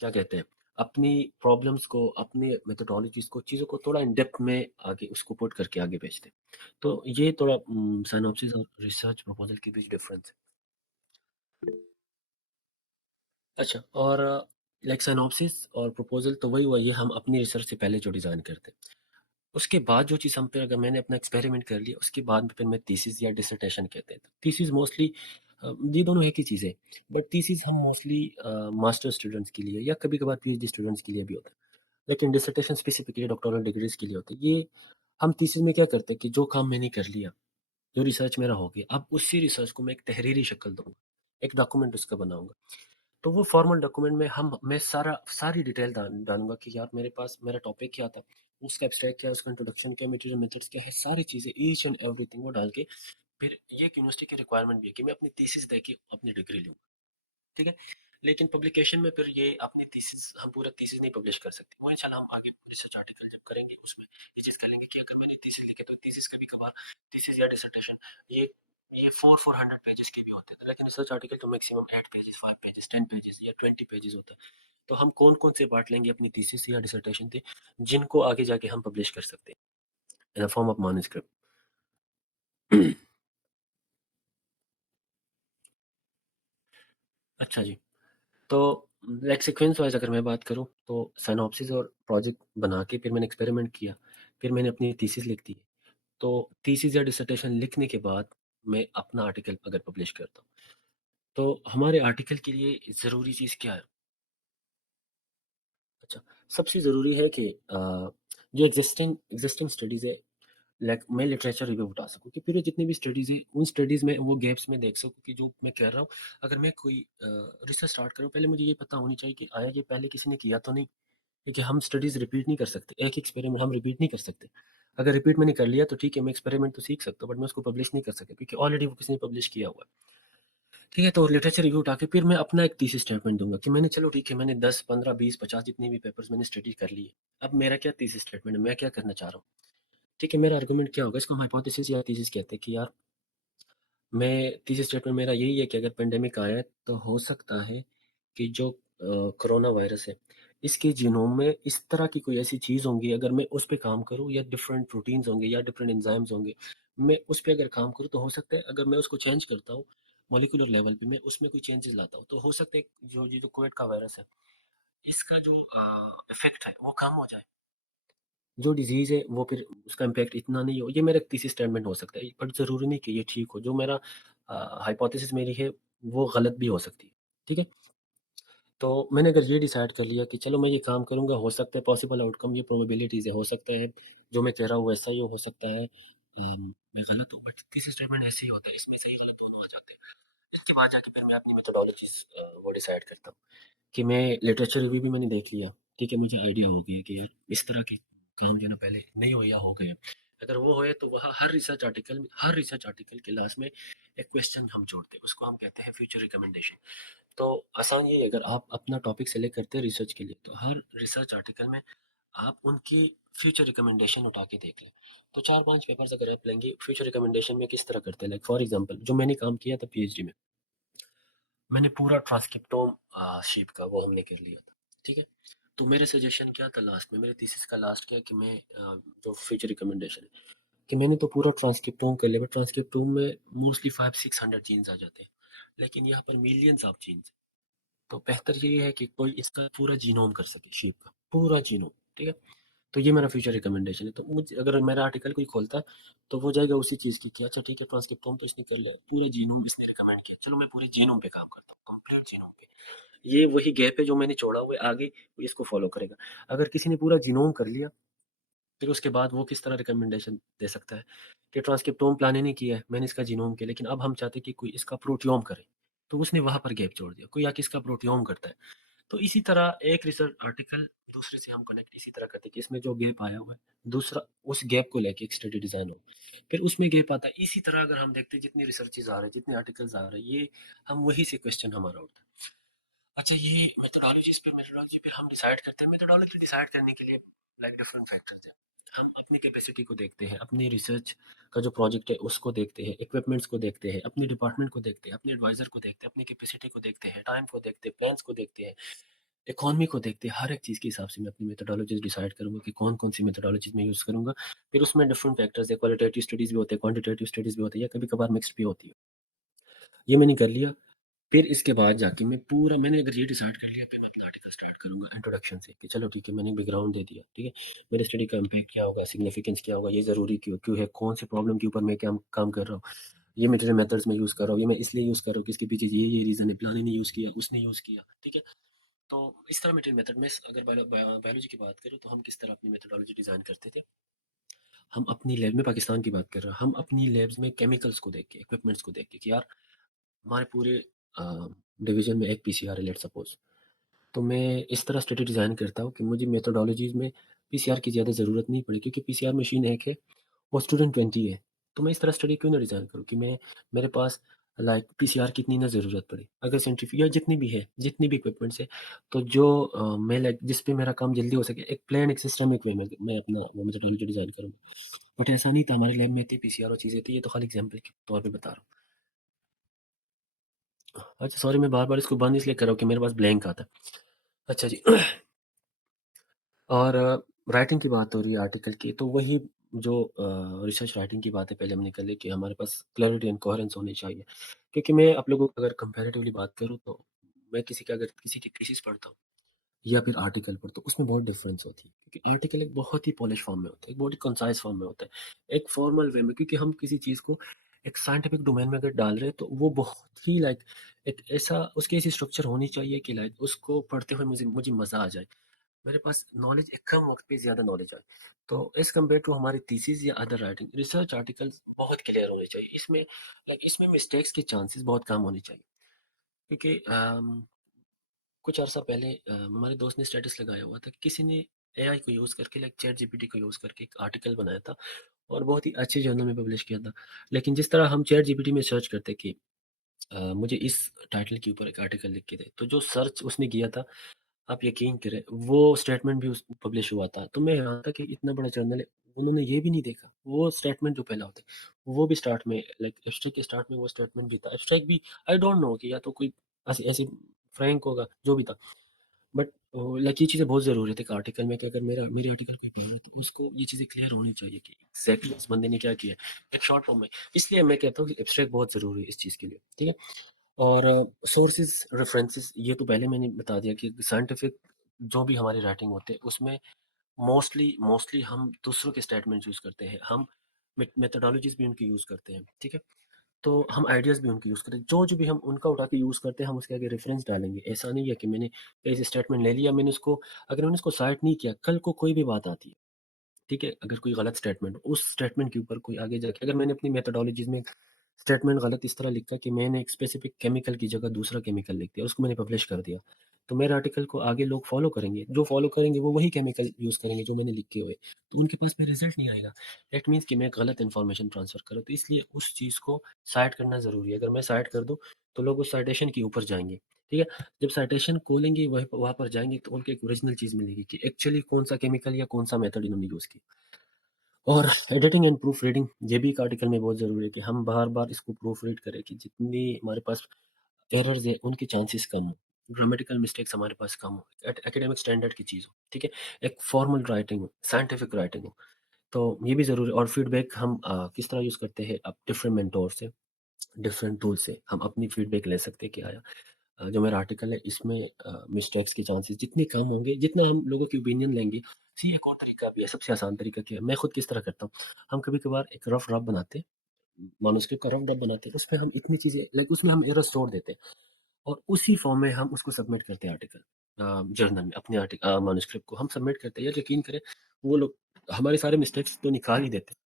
क्या कहते हैं, अपनी प्रॉब्लम्स को, अपने मेथोडोलॉजीज़ को, चीज़ों को थोड़ा इन डेप्थ में आगे उसको पुट करके आगे भेजते हैं। तो ये थोड़ा सिनॉप्सिस और रिसर्च प्रपोज़ल के बीच डिफरेंस है। अच्छा और लाइक सिनॉप्सिस और प्रपोज़ल तो वही हुआ, ये हम अपनी रिसर्च से पहले जो डिज़ाइन करते हैं। उसके बाद जो चीज़ हम पे अगर मैंने अपना एक्सपेरिमेंट कर लिया, उसके बाद में फिर मैं थीसिस या डिसर्टेशन कहते हैं। थीसिस मोस्टली ये दोनों एक ही चीज़ है, बट थीसिस हम मोस्टली मास्टर स्टूडेंट्स के लिए या कभी-कभार पीएचडी स्टूडेंट्स के लिए भी होता है। लेकिन डिसर्टेशन स्पेसिफिकली डॉक्टोरल डिग्रीज़ के लिए होती है। ये हम थीसिस में क्या करते हैं कि जो काम मैंने कर लिया, जो रिसर्च मेरा हो गया, अब उसी रिसर्च को मैं एक तहरीरी शक्ल दूँगा, एक डॉक्यूमेंट उसका बनाऊँगा। तो वो फॉर्मल डॉक्यूमेंट में हम मैं सारी डिटेल डालूँगा कि यार मेरे पास मेरा टॉपिक क्या था, उसका एब्स्ट्रैक्ट क्या है, उसका इंट्रोडक्शन क्या है, मटेरियल मेथड्स क्या है, सारी चीज़ें ईच एंड एवरीथिंग वो डाल के फिर ये एक यूनिवर्सिटी की रिक्वायरमेंट भी है कि मैं अपनी थीसिस दे के अपनी डिग्री लूँगा। ठीक है? लेकिन पब्लिकेशन में फिर ये अपनी थीसिस हम पूरा थीसिस नहीं पब्लिश कर सकते। वो इंशाल्लाह हम आगे रिसर्च आर्टिकल जब करेंगे उसमें ये चीज़ कर लेंगे कि अगर मैंने थीसिस लिखे तो थीसिस कभी-कभार थीसिस या डिसर्टेशन ये ये 400 पेजेज़ के भी होते हैं। लेकिन रिसर्च आर्टिकल तो मैक्सिमम 8 पेजेज़, 5 पेजेज़, 10 पेजेज़ या 20 पेजेज़ होता है। तो हम कौन-कौन से पार्ट लेंगे अपनी थीसिस या डिसर्टेशन के जिनको आगे जाके हम पब्लिश कर सकते हैं in the form of manuscript. अच्छा जी। तो लाइक सीक्वेंस वाइज़ अगर मैं बात करूँ तो सिनॉप्सिस और प्रोजेक्ट बना के फिर मैंने एक्सपेरिमेंट किया, फिर मैंने अपनी थीसिस लिख दी। तो थीसिस या डिसर्टेशन लिखने के बाद मैं अपना आर्टिकल अगर पब्लिश करता हूँ, तो हमारे आर्टिकल के लिए ज़रूरी चीज़ क्या है? अच्छा, सबसे ज़रूरी है कि जो एग्ज़िस्टिंग स्टडीज़ है लाइक मैं लिटरेचर रिव्यू उठा सकूँ कि फिर जितनी भी स्टडीज़ हैं, उन स्टडीज़ में वो गैप्स में देख सकूँ कि जो मैं कर रहा हूँ, अगर मैं कोई रिसर्च स्टार्ट करूँ, पहले मुझे ये पता होनी चाहिए कि आया ये पहले किसी ने किया तो नहीं? क्योंकि हम स्टडीज़ रिपीट नहीं कर सकते, एक एक्सपेरिमेंट हम रिपीट नहीं कर सकते। अगर रिपीट मैंने कर लिया तो ठीक है, मैं एक्सपेरिमेंट तो सीख सकता हूँ, बट मैं उसको पब्लिश नहीं कर सकता क्योंकि ऑलरेडी वो किसी ने पब्लिश किया हुआ है। ठीक है, तो लिटरेचर रिव्यू उठा के फिर मैं अपना एक थीसिस स्टेटमेंट दूँगा कि मैंने चलो ठीक है, मैंने 10, 15, 20, 50 जितने भी पेपर्स मैंने स्टडी कर लिए। अब मेरा क्या थीसिस स्टेटमेंट है, मैं क्या करना चाह रहा हूँ? ठीक है, मेरा आर्गुमेंट क्या होगा? इसको हम हाइपोथेसिस या थीसिस कहते हैं कि यार मैं थीसिस स्टेटमेंट मेरा यही है कि अगर पेंडेमिक आया है तो हो सकता है कि जो कोरोना वायरस है, इसके जीनोम में इस तरह की कोई ऐसी चीज़ होंगी, अगर मैं उस पे काम करूँ या डिफरेंट प्रोटीन्स होंगे या डिफरेंट एंजाइम्स होंगे, मैं उस पे अगर काम करूँ तो हो सकता है अगर मैं उसको चेंज करता हूँ, मॉलिक्यूलर लेवल पे मैं उसमें कोई चेंजेस लाता हूँ, तो हो सकता है जो ये जो कोविड का वायरस है, इसका जो इफ़ेक्ट है वो कम हो जाए। जो डिज़ीज़ है वो फिर उसका इम्पैक्ट इतना नहीं हो, ये मेरा थीसिस स्टेटमेंट हो सकता है, बट ज़रूरी नहीं कि ये ठीक हो। जो मेरा हाइपोथेसिस मेरी है, वो गलत भी हो सकती है। ठीक है? तो मैंने अगर ये डिसाइड कर लिया कि चलो मैं ये काम करूँगा, हो सकता है पॉसिबल आउटकम ये प्रोबेबिलिटीज़ है, हो सकता है जो मैं कह रहा हूँ वैसा ही हो सकता है मैं गलत हूँ, बट थीसिस स्टेटमेंट ऐसे ही होता है, इसमें सही गलत दोनों आ जाते हैं। इसके बाद जाके फिर मैं अपनी मेथोडोलॉजीज़ वो डिसाइड करता हूँ। कि मैं लिटरेचर रिव्यू भी मैंने देख लिया, ठीक है, मुझे आइडिया हो गया कि यार इस तरह के काम जो है ना पहले नहीं हुए या हो गए हैं। अगर वो हुए तो वहाँ हर रिसर्च आर्टिकल के लास्ट में एक क्वेश्चन हम जोड़ते हैं, उसको हम कहते हैं फ्यूचर रिकमेंडेशन। तो आसान ये है अगर आप अपना टॉपिक सेलेक्ट करते हैं रिसर्च के लिए, तो हर रिसर्च आर्टिकल में आप उनकी फ्यूचर रिकमेंडेशन उठा के देख लें। तो 4-5 पेपर्स अगर आप लेंगे फ्यूचर रिकमेंडेशन में किस तरह करते हैं लाइक फॉर एग्ज़ाम्पल जो मैंने काम किया था पीएचडी में, मैंने पूरा ट्रांसक्रिप्टोम शीट का वो हमने कर लिया था, ठीक है? तो मेरे सजेशन क्या था लास्ट में, मेरे थीसिस का लास्ट क्या है कि मैं जो फ्यूचर रिकमेंडेशन है कि मैंने तो पूरा ट्रांसक्रिप्टोम कर लिया, बट ट्रांसक्रिप्टोम में मोस्टली 500-600 जीन्स आ जाते हैं, लेकिन यहाँ पर मिलियंस ऑफ जीन्स। तो बेहतर ये है कि कोई इसका पूरा जीनोम कर सके शीप का, पूरा जीनोम, ठीक है? तो ये मेरा फ्यूचर रिकमेंडेशन है। तो मुझे अगर मेरा आर्टिकल कोई खोलता है, तो वो जाएगा उसी चीज़ की कि अच्छा ठीक है, ट्रांसक्रिप्टोम तो इसने कर लिया, पूरा जीनोम इसने रिकमेंड किया, चलो मैं पूरे जीनोम पे काम करता हूँ, कंप्लीट जीनोम पे। ये वही गैप है जो मैंने छोड़ा हुआ है, आगे इसको फॉलो करेगा। अगर किसी ने पूरा जीनोम कर लिया, फिर उसके बाद वो किस तरह रिकमेंडेशन दे सकता है कि ट्रांसक्रिप्टोम प्लान ने किया है, मैंने इसका जीनोम किया, लेकिन अब हम चाहते हैं कि कोई इसका प्रोटियोम करे, तो उसने वहाँ पर गैप छोड़ दिया। कोई आके इसका प्रोटियोम करता है, तो इसी तरह एक रिसर्च आर्टिकल दूसरे से हम कनेक्ट इसी तरह करते हैं कि इसमें जो गैप आया हुआ है, दूसरा उस गैप को लेके एक स्टडी डिज़ाइन हो, फिर उसमें गैप आता है। इसी तरह अगर हम देखते हैं जितनी रिसर्चेज़ आ रहे हैं, जितने आर्टिकल्स आ रहे हैं, ये हम वही से क्वेश्चन हमारा उठता है। अच्छा, ये मेथोडोलॉजी पे हम डिसाइड करते हैं। मेथोडोलॉजी डिसाइड करने के लिए लाइक डिफरेंट फैक्टर्स हैं। हम अपनी कैपेसिटी को देखते हैं, अपनी रिसर्च का जो प्रोजेक्ट है उसको देखते हैं, इक्विपमेंट्स को देखते हैं, अपने डिपार्टमेंट को देखते हैं, अपने एडवाइजर को देखते हैं, अपनी कैपेसिटी को देखते हैं, टाइम को देखते हैं, प्लान्स को देखते हैं, इकोनॉमी को देखते हैं। हर एक चीज़ के हिसाब से मैं अपनी मेथोडोलॉजीज डिसाइड करूँगा कि कौन-कौन सी मेथोडोलॉजीज मैं यूज़ करूँगा। फिर उसमें डिफरेंट फैक्टर्स है, क्वालिटेटिव स्टडीज़ भी होते हैं, क्वांटिटेटिव स्टडीज़ भी होती है, या कभी-कभार मिक्स्ड भी होती है। ये मैंने कर लिया। फिर इसके बाद जाके मैंने अगर ये डिसाइड कर लिया, फिर मैं अपना आर्टिकल स्टार्ट करूँगा इंट्रोडक्शन से कि चलो ठीक है, मैंने बैकग्राउंड दे दिया, ठीक है? मेरे स्टडी का इम्पैक्ट क्या होगा, सिग्निफिकेंस क्या होगा, ये ज़रूरी क्यों क्यों है, कौन से प्रॉब्लम के ऊपर मैं क्या काम कर रहा हूँ, ये मेटेरियल मेथड्स मैं यूज़ कर रहा हूँ, ये मैं इसलिए यूज़ कर रहा हूँ कि इसके पीछे ये रीज़न है, फलाने ने यूज़ किया, उसने यूज़ किया, ठीक है? तो इस तरह मेटेरियल मेथड में अगर बायोलॉजी की बात करूँ, तो हम किस तरह अपनी मेथोडोलॉजी डिज़ाइन करते थे। हम अपनी लैब में, पाकिस्तान की बात कर रहा हूँ, हम अपनी लैब्स में केमिकल्स को देख के, इक्विपमेंट्स को देख के कि यार हमारे पूरे डिवीज़न में एक पीसीआर है, लेट्स सपोज़। तो मैं इस तरह स्टडी डिज़ाइन करता हूँ कि मुझे मेथोडोलॉजीज़ में पीसीआर की ज़्यादा ज़रूरत नहीं पड़े, क्योंकि पीसीआर मशीन एक है और स्टूडेंट 20 है। तो मैं इस तरह स्टडी क्यों ना डिज़ाइन करूँ कि मेरे पास लाइक पीसीआर की इतनी ना ज़रूरत पड़े। अगर साइंटिफिक या जितनी भी है, जितनी भी इक्विपमेंट्स है, तो जो मैं लाइक जिस पे मेरा काम जल्दी हो सके, एक प्लान, एक सिस्टमिक वे में मैं अपना वो मेथोडोलॉजी डिज़ाइन करूँगा। बट ऐसा नहीं था, हमारे लैब में इतनी पीसीआर और चीज़ें थी, ये तो खाली एग्ज़ाम्पल के तौर पे बता रहा हूँ। अच्छा सॉरी, मैं बार-बार इसको बंद इसलिए कर रहा हूँ कि मेरे पास ब्लैंक आता है। अच्छा जी। और राइटिंग की बात हो रही है आर्टिकल की, तो वही जो रिसर्च राइटिंग की बात है, पहले हमने कर ली कि हमारे पास क्लैरिटी एंड कोहेरेंस होनी चाहिए। क्योंकि मैं आप लोगों को अगर कंपैरेटिवली बात करूँ, तो मैं अगर किसी की थीसिस पढ़ता हूँ या फिर आर्टिकल पढ़ता हूँ, उसमें बहुत डिफरेंस होती है। क्योंकि आर्टिकल एक बहुत ही पॉलिश फॉर्म में होता है, एक बहुत ही कंसाइज़ फॉर्म में होता है, एक फॉर्मल वे में, क्योंकि हम किसी चीज़ को एक साइंटिफिक डोमेन में अगर डाल रहे हैं, तो वो बहुत ही लाइक एक ऐसा उसकी ऐसी स्ट्रक्चर होनी चाहिए कि लाइक उसको पढ़ते हुए मुझे मुझे मज़ा आ जाए। मेरे पास नॉलेज एक कम वक़्त पे ज़्यादा नॉलेज आए। तो एज़ कम्पेयर टू हमारी थीसिस या अदर राइटिंग, रिसर्च आर्टिकल्स बहुत क्लियर होने चाहिए। इसमें मिस्टेक्स के चांसेस बहुत कम होने चाहिए। क्योंकि कुछ अर्सा पहले हमारे दोस्त ने स्टेटस लगाया हुआ था कि किसी ने एआई को यूज़ करके, लाइक चैट जीपीटी को यूज़ करके एक आर्टिकल बनाया था और बहुत ही अच्छे जर्नल में पब्लिश किया था। लेकिन जिस तरह हम चैट जीपीटी में सर्च करते कि मुझे इस टाइटल के ऊपर एक आर्टिकल लिख के दे, तो जो सर्च उसने किया था, आप यकीन करें, वो स्टेटमेंट भी उस पब्लिश हुआ था। तो मैं हैरान था कि इतना बड़ा जर्नल है, उन्होंने ये भी नहीं देखा। वो स्टेटमेंट जो पहला होता है, वो भी स्टार्ट में लाइक एब्स्ट्रैक्ट के स्टार्ट में वो स्टेटमेंट भी था। एब्स्ट्रैक्ट भी आई डोंट नो कि या तो कोई ऐसे ऐसे फ्रैंक होगा, जो भी था। बट लाइक ये चीज़ें बहुत ज़रूरी थी कि आर्टिकल में, कि अगर मेरी आर्टिकल कोई पढ़ रहा है, तो उसको ये चीज़ें क्लियर होनी चाहिए कि एग्ज़ैक्टली उस बंदे ने क्या किया है, एक शॉर्ट फॉर्म में। इसलिए मैं कहता हूँ कि एब्स्ट्रैक्ट बहुत ज़रूरी है इस चीज़ के लिए, ठीक है? और सोर्सेज़, रेफ़रेंसेस, ये तो पहले मैंने बता दिया कि साइंटिफिक जो भी हमारी राइटिंग होती है, उसमें मोस्टली मोस्टली हम दूसरों के स्टेटमेंट्स यूज़ करते हैं। हम मेथोडोलॉजीज़ भी उनकी यूज़ करते हैं, ठीक है? तो हम आइडियाज़ भी उनके यूज़ करते हैं। जो भी हम उनका उठा के यूज़ करते हैं, हम उसके आगे रेफ़रेंस डालेंगे। ऐसा नहीं है कि मैंने कहीं से स्टेटमेंट ले लिया, अगर मैंने उसको साइट नहीं किया, कल को कोई भी बात आती है, ठीक है? अगर कोई गलत स्टेटमेंट, उस स्टेटमेंट के ऊपर कोई आगे जाके अगर मैंने अपनी मेथोडोलॉजीज़ में स्टेटमेंट गलत इस तरह लिखा कि मैंने एक स्पेसिफिक केमिकल की जगह दूसरा केमिकल लिख दिया, उसको मैंने पब्लिश कर दिया, तो मेरे आर्टिकल को आगे लोग फ़ॉलो करेंगे। जो फ़ॉलो करेंगे वो वही केमिकल यूज़ करेंगे जो मैंने लिखे हुए, तो उनके पास में रिज़ल्ट नहीं आएगा। दैट मीन्स कि मैं गलत इन्फॉर्मेशन ट्रांसफ़र कर रहा हूँ, तो इसलिए उस चीज़ को साइट करना ज़रूरी है। अगर मैं साइट कर दूँ, तो लोग उस साइटेशन के ऊपर जाएँगे, ठीक है? जब साइटेशन खोलेंगे, वहाँ पर जाएँगे, तो उनको एक ओरिजिनल चीज़ मिलेगी कि एक्चुअली कौन-सा केमिकल या कौन-सा मेथड इन्होंने यूज़ किया। और एडिटिंग एंड प्रूफ रीडिंग, ये भी एक आर्टिकल में बहुत ज़रूरी है कि हम बार-बार इसको प्रूफ रीड करें कि जितनी हमारे पास एरर्स है, उनके चांसेस कम हो। ग्रामेटिकल मिस्टेक्स हमारे पास कम हो। एकेडमिक स्टैंडर्ड की चीज़ हो, ठीक है? एक फॉर्मल राइटिंग हो, साइंटिफिक राइटिंग हो। तो ये भी ज़रूरी है। और फीडबैक हम किस तरह यूज़ करते हैं, अब डिफरेंट मेंटोर से, डिफरेंट टूल से हम अपनी फीडबैक ले सकते हैं कि आया जो मेरा आर्टिकल है, इसमें मिस्टेक्स के चांसेस जितने कम होंगे, जितना हम लोगों की ओपिनियन लेंगे, जी, एक और तरीका भी है, सबसे आसान तरीका क्या है, मैं खुद किस तरह करता हूँ, हम कभी-कभार एक रफ ड्राफ्ट बनाते हैं, मैन्युस्क्रिप्ट का रफ ड्राफ्ट बनाते हैं, उसमें हम इतनी चीज़ें लाइक उसमें हम एरर्स जोड़ देते हैं और उसी फॉर्म में हम उसको सबमिट करते हैं आर्टिकल जर्नल में अपने मैन्युस्क्रिप्ट को हम सबमिट करते हैं। यार यकीन करें, वो लोग हमारे सारे मिस्टेक्स तो निकाल ही देते हैं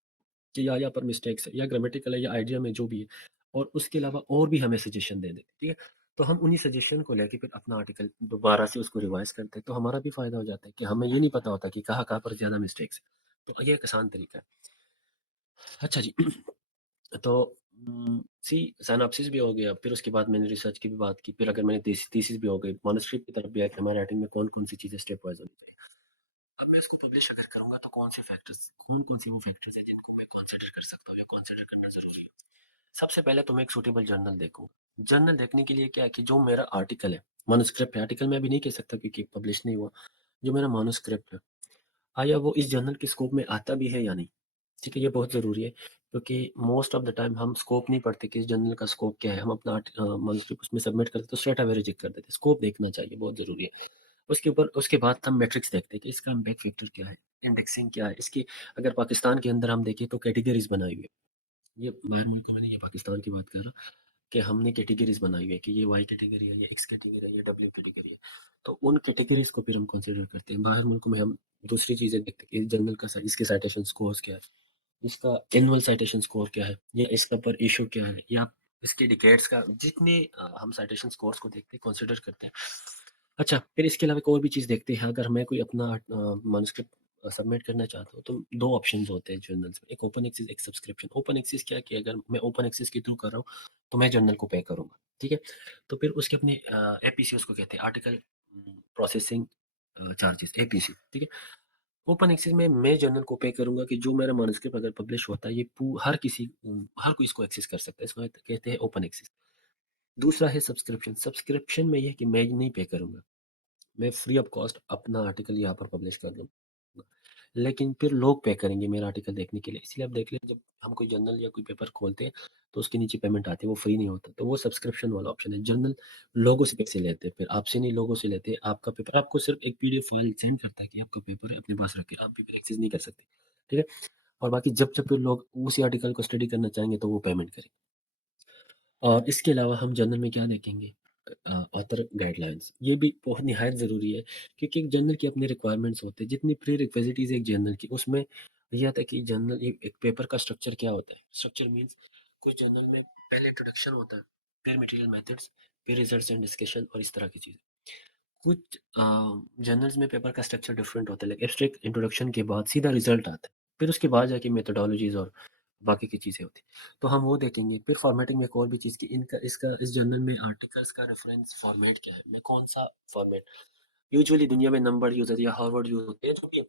कि यहाँ पर मिस्टेक्स है या ग्रामेटिकल है या आइडिया में जो भी है और उसके अलावा और भी हमें सजेशन दे देते हैं, ठीक है? तो हम उन्हीं सजेशन को लेके फिर अपना आर्टिकल दोबारा से उसको रिवाइज़ करते हैं, तो हमारा भी फ़ायदा हो जाता है कि हमें ये नहीं पता होता कि कहाँ-कहाँ पर ज़्यादा मिस्टेक्स हैं। तो ये एक आसान तरीका है। अच्छा जी। तो सी सिनॉप्सिस भी हो गया, फिर उसके बाद मैंने रिसर्च की भी बात की, फिर अगर मैंने थीसिस भी हो गई, मैन्युस्क्रिप्ट की तरफ भी आया कि हमारे राइटिंग में कौन-कौन सी चीज़ें स्टेप वाइज़ होनी चाहिए। अब मैं इसको पब्लिश अगर करूँगा तो कौन-कौन से वो फैक्टर्स हैं जिनको मैं कंसीडर कर सकता हूँ या कंसीडर करना ज़रूरी है। सबसे पहले तो मैं एक सूटेबल जर्नल देखूँगा। जर्नल देखने के लिए क्या है कि जो मेरा आर्टिकल है, मैन्युस्क्रिप्ट है, आर्टिकल मैं अभी नहीं कह सकता क्योंकि पब्लिश नहीं हुआ। जो मेरा मैन्युस्क्रिप्ट है, आया वो इस जर्नल के स्कोप में आता भी है या नहीं? ठीक है, ये बहुत ज़रूरी है क्योंकि मोस्ट ऑफ द टाइम हम स्कोप नहीं पढ़ते कि इस जर्नल का स्कोप क्या है। हम अपना मैन्युस्क्रिप्ट उसमें सबमिट करते तो स्ट्रेट अवे रिजेक्ट कर देते। स्कोप देखना चाहिए, बहुत ज़रूरी है। उसके बाद हम मैट्रिक्स देखते हैं कि इसका इम्पैक्ट फैक्टर क्या है, इंडेक्सिंग क्या है, इसकी अगर पाकिस्तान के अंदर हम देखें तो कैटेगरीज़ बनाई हुई है। ये बाहर मुल्क में नहीं, ये पाकिस्तान की बात कर रहा हूँ कि हमने कैटेगरीज़ बनाई हुई है कि ये वाई कैटेगरी है, ये एक्स कैटेगरी है, ये डब्ल्यू कैटेगरी है। तो उन कैटेगरीज़ को फिर हम कंसीडर करते हैं। बाहर मुल्कों में हम दूसरी चीज़ें देखते हैं कि जर्नल का इसके साइटेशन स्कोर्स क्या है, इसका एनुअल साइटेशन स्कोर क्या है, या इसका पर इश्यू क्या है, या इसके डिकेड्स का जितने हम साइटेशन स्कोर्स को देखते हैं, कंसीडर करते हैं। अच्छा, फिर इसके अलावा एक और भी चीज़ देखते हैं, अगर मैं कोई अपना मैन्युस्क्रिप्ट सबमिट करना चाहता हूँ, तो 2 ऑप्शंस होते हैं जर्नल्स में, एक ओपन एक्सेस, एक सब्सक्रिप्शन। ओपन एक्सेस क्या है कि अगर मैं ओपन एक्सेस के थ्रू कर रहा हूँ, तो मैं जर्नल को पे करूँगा, ठीक है? तो फिर उसके अपने एपीसी उसको कहते हैं, आर्टिकल प्रोसेसिंग चार्जेस, एपीसी, ठीक है? ओपन एक्सेस में मैं जर्नल को पे करूँगा कि जो मेरा मैन्युस्क्रिप्ट अगर पब्लिश होता है, ये हर कोई इसको एक्सेस कर सकता है, इसको कहते हैं ओपन एक्सेस। दूसरा है सब्सक्रिप्शन, सब्सक्रिप्शन में ये है कि मैं नहीं पे करूँगा। मैं फ्री ऑफ कॉस्ट अपना आर्टिकल यहाँ पर पब्लिश कर दूँगा। लेकिन फिर लोग पे करेंगे मेरा आर्टिकल देखने के लिए। इसलिए आप देख लें, जब हम कोई जर्नल या कोई पेपर खोलते हैं, तो उसके नीचे पेमेंट आती है, वो फ्री नहीं होता। तो वो सब्सक्रिप्शन वाला ऑप्शन है। जर्नल लोगों से पैसे लेते हैं, फिर आपसे नहीं, लोगों से लेते हैं। आपका पेपर आपको सिर्फ़ एक पीडीएफ फाइल सेंड करता है कि आपका पेपर है, अपने पास रखिए, आप पेपर एक्सेस नहीं कर सकते। ठीक है? और बाकी जब फिर लोग उसी आर्टिकल को स्टडी करना चाहेंगे, तो वो पेमेंट करेंगे। और इसके अलावा हम जर्नल में क्या देखेंगे? ऑथर गाइडलाइंस, ये भी बहुत निहायत ज़रूरी है क्योंकि एक जर्नल की अपनी रिक्वायरमेंट्स होते हैं। जितनी प्री-रिक्विज़िटीज़ है एक जर्नल की, उसमें ये आता है कि जर्नल एक पेपर का स्ट्रक्चर क्या होता है? स्ट्रक्चर मीन्स कोई जर्नल में पहले इंट्रोडक्शन होता है, फिर मटेरियल मेथड्स, फिर रिजल्ट्स एंड डिस्कशन और इस तरह की चीज़ें। कुछ जर्नल्स में पेपर का स्ट्रक्चर डिफरेंट होता है, लाइक एब्स्ट्रैक्ट इंट्रोडक्शन के बाद सीधा रिजल्ट आता है। फिर उसके बाद जाके मेथोडोलॉजीज़ और बाकी की चीज़ें होती हैं। तो हम वो देखेंगे। फिर फॉर्मेटिंग में एक और भी चीज़ कि इनका इसका इस जर्नल में आर्टिकल्स का रेफरेंस फॉर्मेट क्या है? मैं कौन-सा फॉर्मेट यूजुअली दुनिया में नंबर यूज़ होते हैं या हार्वर्ड यूज़ होते हैं, जो भी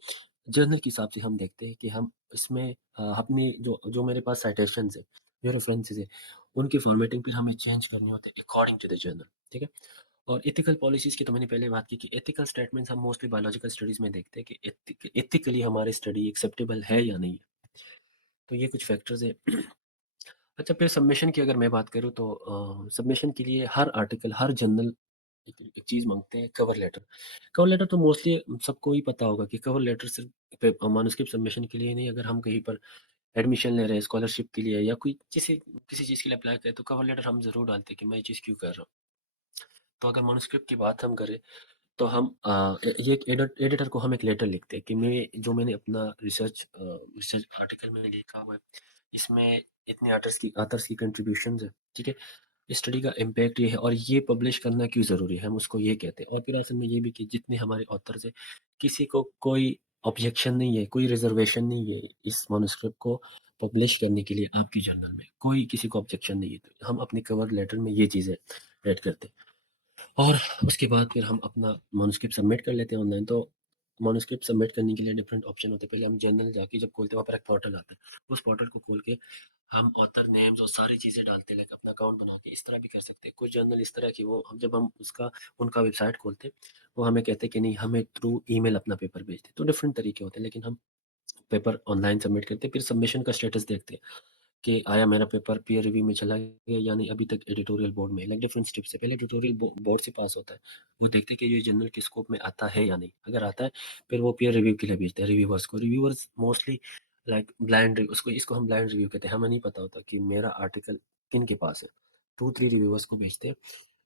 जर्नल के हिसाब से हम देखते हैं कि हम इसमें अपनी जो जो मेरे पास साइटेशंस हैं, जो रेफरेंसेस हैं, उनकी फॉर्मेटिंग फिर हमें चेंज करनी होती है अकॉर्डिंग टू द जर्नल, ठीक है? और एथिकल पॉलिसीज़ की तो मैंने पहले बात की कि एथिकल स्टेटमेंट्स हम मोस्टली बायोलॉजिकल स्टडीज़ में देखते हैं कि एथिकली हमारी स्टडी एक्सेप्टेबल है या नहीं है। तो ये कुछ फैक्टर्स हैं। अच्छा, फिर सबमिशन की अगर मैं बात करूँ तो सबमिशन के लिए हर आर्टिकल, हर जर्नल एक एक चीज़ माँगते हैं, कवर लेटर। कवर लेटर तो मोस्टली सबको ही पता होगा कि कवर लेटर सिर्फ़ मैन्युस्क्रिप्ट सबमिशन के लिए नहीं, अगर हम कहीं पर एडमिशन ले रहे हैं, स्कॉलरशिप के लिए या कोई किसी चीज़ के लिए अप्लाई करें, तो कवर लेटर हम ज़रूर डालते हैं कि मैं ये चीज़ क्यों कर रहा हूँ। तो अगर मैन्युस्क्रिप्ट की बात हम करें, तो हम ये एक एडिटर को हम एक लेटर लिखते हैं कि मैंने अपना रिसर्च आर्टिकल में लिखा हुआ है, इसमें इतने ऑथर्स की कंट्रीब्यूशंस है, ठीक है? इस स्टडी का इम्पैक्ट ये है और ये पब्लिश करना क्यों ज़रूरी है, हम उसको ये कहते हैं। और फिर असल में ये भी कि जितने हमारे ऑथर्स हैं, किसी को कोई ऑब्जेक्शन नहीं है, कोई रिज़र्वेशन नहीं है इस मैन्युस्क्रिप्ट को पब्लिश करने के लिए आपकी जर्नल में, कोई किसी को ऑब्जेक्शन नहीं है। तो हम अपने कवर लेटर में ये चीज़ें ऐड करते हैं। और उसके बाद फिर हम अपना मैन्युस्क्रिप्ट सबमिट कर लेते हैं ऑनलाइन। तो मैन्युस्क्रिप्ट सबमिट करने के लिए डिफरेंट ऑप्शन होते हैं। पहले हम जर्नल जाके जब खोलते हैं, वहाँ पर एक पोर्टल आता है। उस पोर्टल को खोल के हम ऑथर नेम्स और सारी चीज़ें डालते हैं, लाइक अपना अकाउंट बना के। इस तरह भी कर सकते हैं। कुछ जर्नल इस तरह की, वो हम जब हम उसका उनका वेबसाइट खोलते हैं, वो हमें कहते हैं कि नहीं, हमें थ्रू ईमेल अपना पेपर भेज दें। तो डिफरेंट तरीके होते हैं, लेकिन हम पेपर ऑनलाइन सबमिट करते हैं। फिर सबमिशन का स्टेटस देखते हैं कि आया मेरा पेपर पीयर रिव्यू में चला गया या नहीं, अभी तक एडिटोरियल बोर्ड में, लाइक डिफरेंट स्टेप्स है। पहले एडिटोरियल बोर्ड से पास होता है, वो देखते हैं कि ये जर्नल के स्कोप में आता है या नहीं। अगर आता है फिर वो पीयर रिव्यू के लिए भेजते हैं रिव्यूअर्स को। रिव्यूअर्स मोस्टली लाइक ब्लाइंड, उसको इसको हम ब्लाइंड रिव्यू कहते हैं। हमें नहीं पता होता कि मेरा आर्टिकल किन के पास है। 2-3 रिव्यूअर्स को भेजते हैं,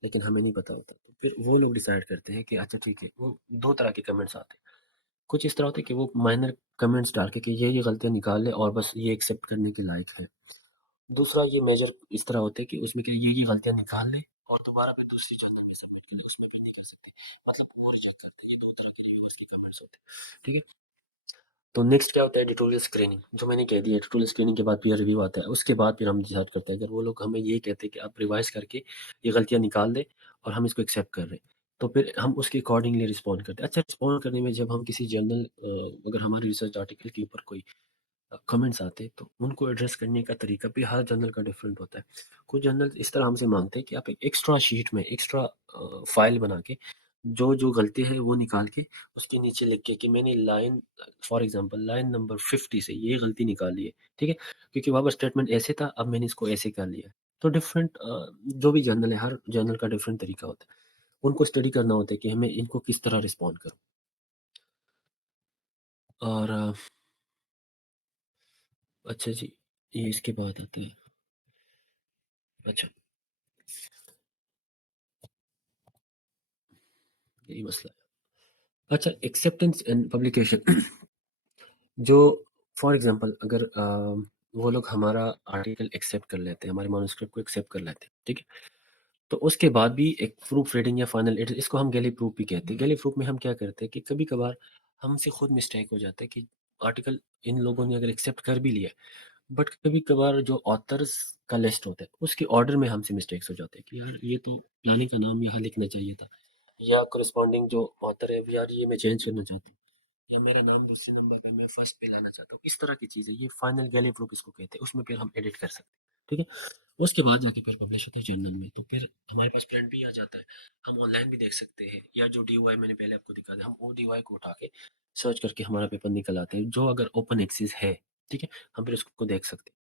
लेकिन हमें नहीं पता होता। तो फिर वो लोग डिसाइड करते हैं कि अच्छा ठीक है। वो 2 तरह के कमेंट्स आते हैं। कुछ इस तरह होते हैं कि वो माइनर कमेंट्स डाल के कि ये गलतियाँ निकाल ले और बस ये एक्सेप्ट करने के लायक है। दूसरा ये मेजर इस तरह होते हैं कि उसमें क्या ये गलतियाँ निकाल ले और दोबारा फिर दूसरी जर्नल में सबमिट कर ले, उसमें फिर नहीं कर सकते। मतलब वो रिजेक्ट करते हैं। ये 2 तरह के रिव्यूअर्स के कमेंट्स होते हैं। ठीक है? तो नेक्स्ट क्या होता है, एडिटोरियल स्क्रीनिंग। जो मैंने कह दिया, एडिटोरियल स्क्रीनिंग के बाद पीयर रिव्यू आता है। उसके बाद फिर हम डिसाइड करते हैं, अगर वो लोग हमें ये कहते हैं कि आप रिवाइज करके ये गलतियाँ निकाल दें और हम इसको एक्सेप्ट कर रहे हैं, तो फिर हम उसके अकॉर्डिंगली रिस्पॉन्ड करते हैं। अच्छा, रिस्पॉन्ड करने में जब हम किसी जर्नल अगर हमारे रिसर्च आर्टिकल के ऊपर कोई कमेंट्स आते हैं, तो उनको एड्रेस करने का तरीका भी हर जर्नल का डिफरेंट होता है। कुछ जर्नल इस तरह हमसे मांगते हैं कि आप एक एक्स्ट्रा शीट में एक्स्ट्रा फाइल बना के जो गलती है वो निकाल के उसके नीचे लिख के कि मैंने line, for example line number 50 से ये गलती निकाली है। ठीक है? क्योंकि वहाँ पर स्टेटमेंट ऐसे था, अब मैंने इसको ऐसे कर लिया है। तो डिफरेंट जो भी जर्नल है, हर जर्नल का डिफरेंट तरीका होता है। उनको स्टडी करना होता है कि हमें इनको किस तरह रिस्पॉन्ड करूँ। और अच्छा जी, ये इसके बाद आता है। अच्छा, यही मसला है। अच्छा, एक्सेप्टेंस एंड पब्लिकेशन। जो फॉर एग्जांपल अगर वो लोग हमारा आर्टिकल एक्सेप्ट कर लेते हैं, हमारे मैन्युस्क्रिप्ट को एक्सेप्ट कर लेते हैं, ठीक है? तो उसके बाद भी एक प्रूफ रीडिंग या फाइनल एडिट, इसको हम गैली प्रूफ भी कहते हैं। गैली प्रूफ में हम क्या करते हैं कि कभी-कभार हमसे खुद मिस्टेक हो जाता है कि आर्टिकल इन लोगों ने अगर एक्सेप्ट कर भी लिया, बट कभी-कभार जो ऑथर्स का लिस्ट होता है, उसके ऑर्डर में हमसे मिस्टेक्स हो जाते हैं कि यार ये तो फलाने का नाम यहाँ लिखना चाहिए था, या कॉरेस्पॉन्डिंग जो ऑथर है यार ये मैं चेंज करना चाहता हूँ, या मेरा नाम दूसरे नंबर पे मैं फर्स्ट पे लाना चाहता हूँ। इस तरह की चीज़ें, ये फाइनल गैली प्रूफ इसको कहते हैं। उसमें फिर हम एडिट कर सकते हैं। ठीक है? उसके बाद जाके फिर पब्लिश होता है जर्नल में। तो फिर हमारे पास प्रिंट भी आ जाता है। हम ऑनलाइन भी देख सकते हैं, या जो डीओआई मैंने पहले आपको दिखा दिया, हम वो डीओआई को उठा के सर्च करके हमारा पेपर निकल आता है, जो अगर ओपन एक्सेस है। ठीक है? हम फिर उसको देख सकते हैं।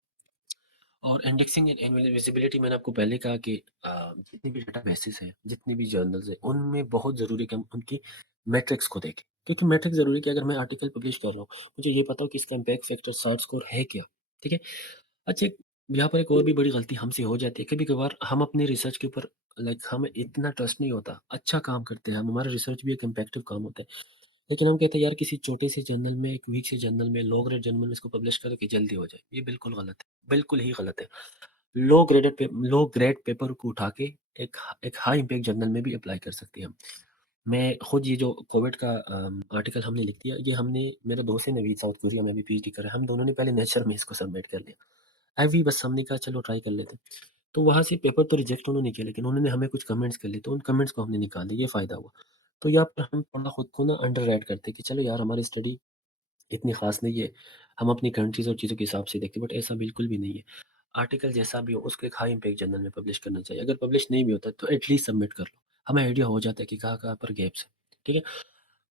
और इंडेक्सिंग एंड विजिबिलिटी, मैंने आपको पहले कहा कि जितनी भी डेटाबेसेस हैं, जितनी भी जर्नल्स हैं, उनमें बहुत ज़रूरी है कि हम उनकी मैट्रिक्स को देखें। क्योंकि मैट्रिक्स ज़रूरी है कि अगर मैं आर्टिकल पब्लिश कर रहा हूँ, मुझे ये पता हो कि इसका इम्पैक्ट फैक्टर सार्ट स्कोर है क्या। ठीक है? अच्छा, यहाँ पर एक और भी बड़ी गलती हमसे हो जाती है। कभी-कभार हम अपनी रिसर्च के ऊपर लाइक हमें इतना ट्रस्ट नहीं होता। अच्छा काम करते हैं हम, हमारा रिसर्च भी एक इम्पैक्टिव काम होता है। लेकिन हम कहते हैं यार किसी छोटे से जर्नल में, एक वीक से जर्नल में, लो ग्रेड जर्नल में इसको पब्लिश करो कि जल्दी हो जाए। ये बिल्कुल गलत है, बिल्कुल ही गलत है। लो ग्रेड पेपर को उठा के एक हाई इम्पैक्ट जर्नल में भी अप्लाई कर सकते हैं हम। मैं खुद ये जो कोविड का आर्टिकल हमने लिख दिया, ये हमने, मेरा दोस्त है नवीद साउथ कोरिया में भी पीएचडी कर रहा है, हम दोनों ने पहले नेचर में इसको सबमिट कर लिया। अभी बस हमने कहा चलो ट्राई कर लेते हैं। तो वहाँ से पेपर तो रिजेक्ट उन्होंने किया, लेकिन उन्होंने हमें कुछ कमेंट्स कर लिए, तो उन कमेंट्स को हमने निकाल दिया, ये फ़ायदा हुआ। तो यहाँ पर हम थोड़ा खुद को ना अंडररेट करते हैं कि चलो यार हमारी स्टडी इतनी ख़ास नहीं है, हम अपनी कंट्रीज़ और चीज़ों के हिसाब से देखते हैं, बट ऐसा बिल्कुल भी नहीं है। आर्टिकल जैसा भी हो उसको एक हाई इम्पैक्ट जर्नल में पब्लिश करना चाहिए। अगर पब्लिश नहीं भी होता तो एटलीस्ट सबमिट कर लो। हमें आइडिया हो जाता है कि कहाँ-कहाँ पर गैप्स हैं। ठीक है?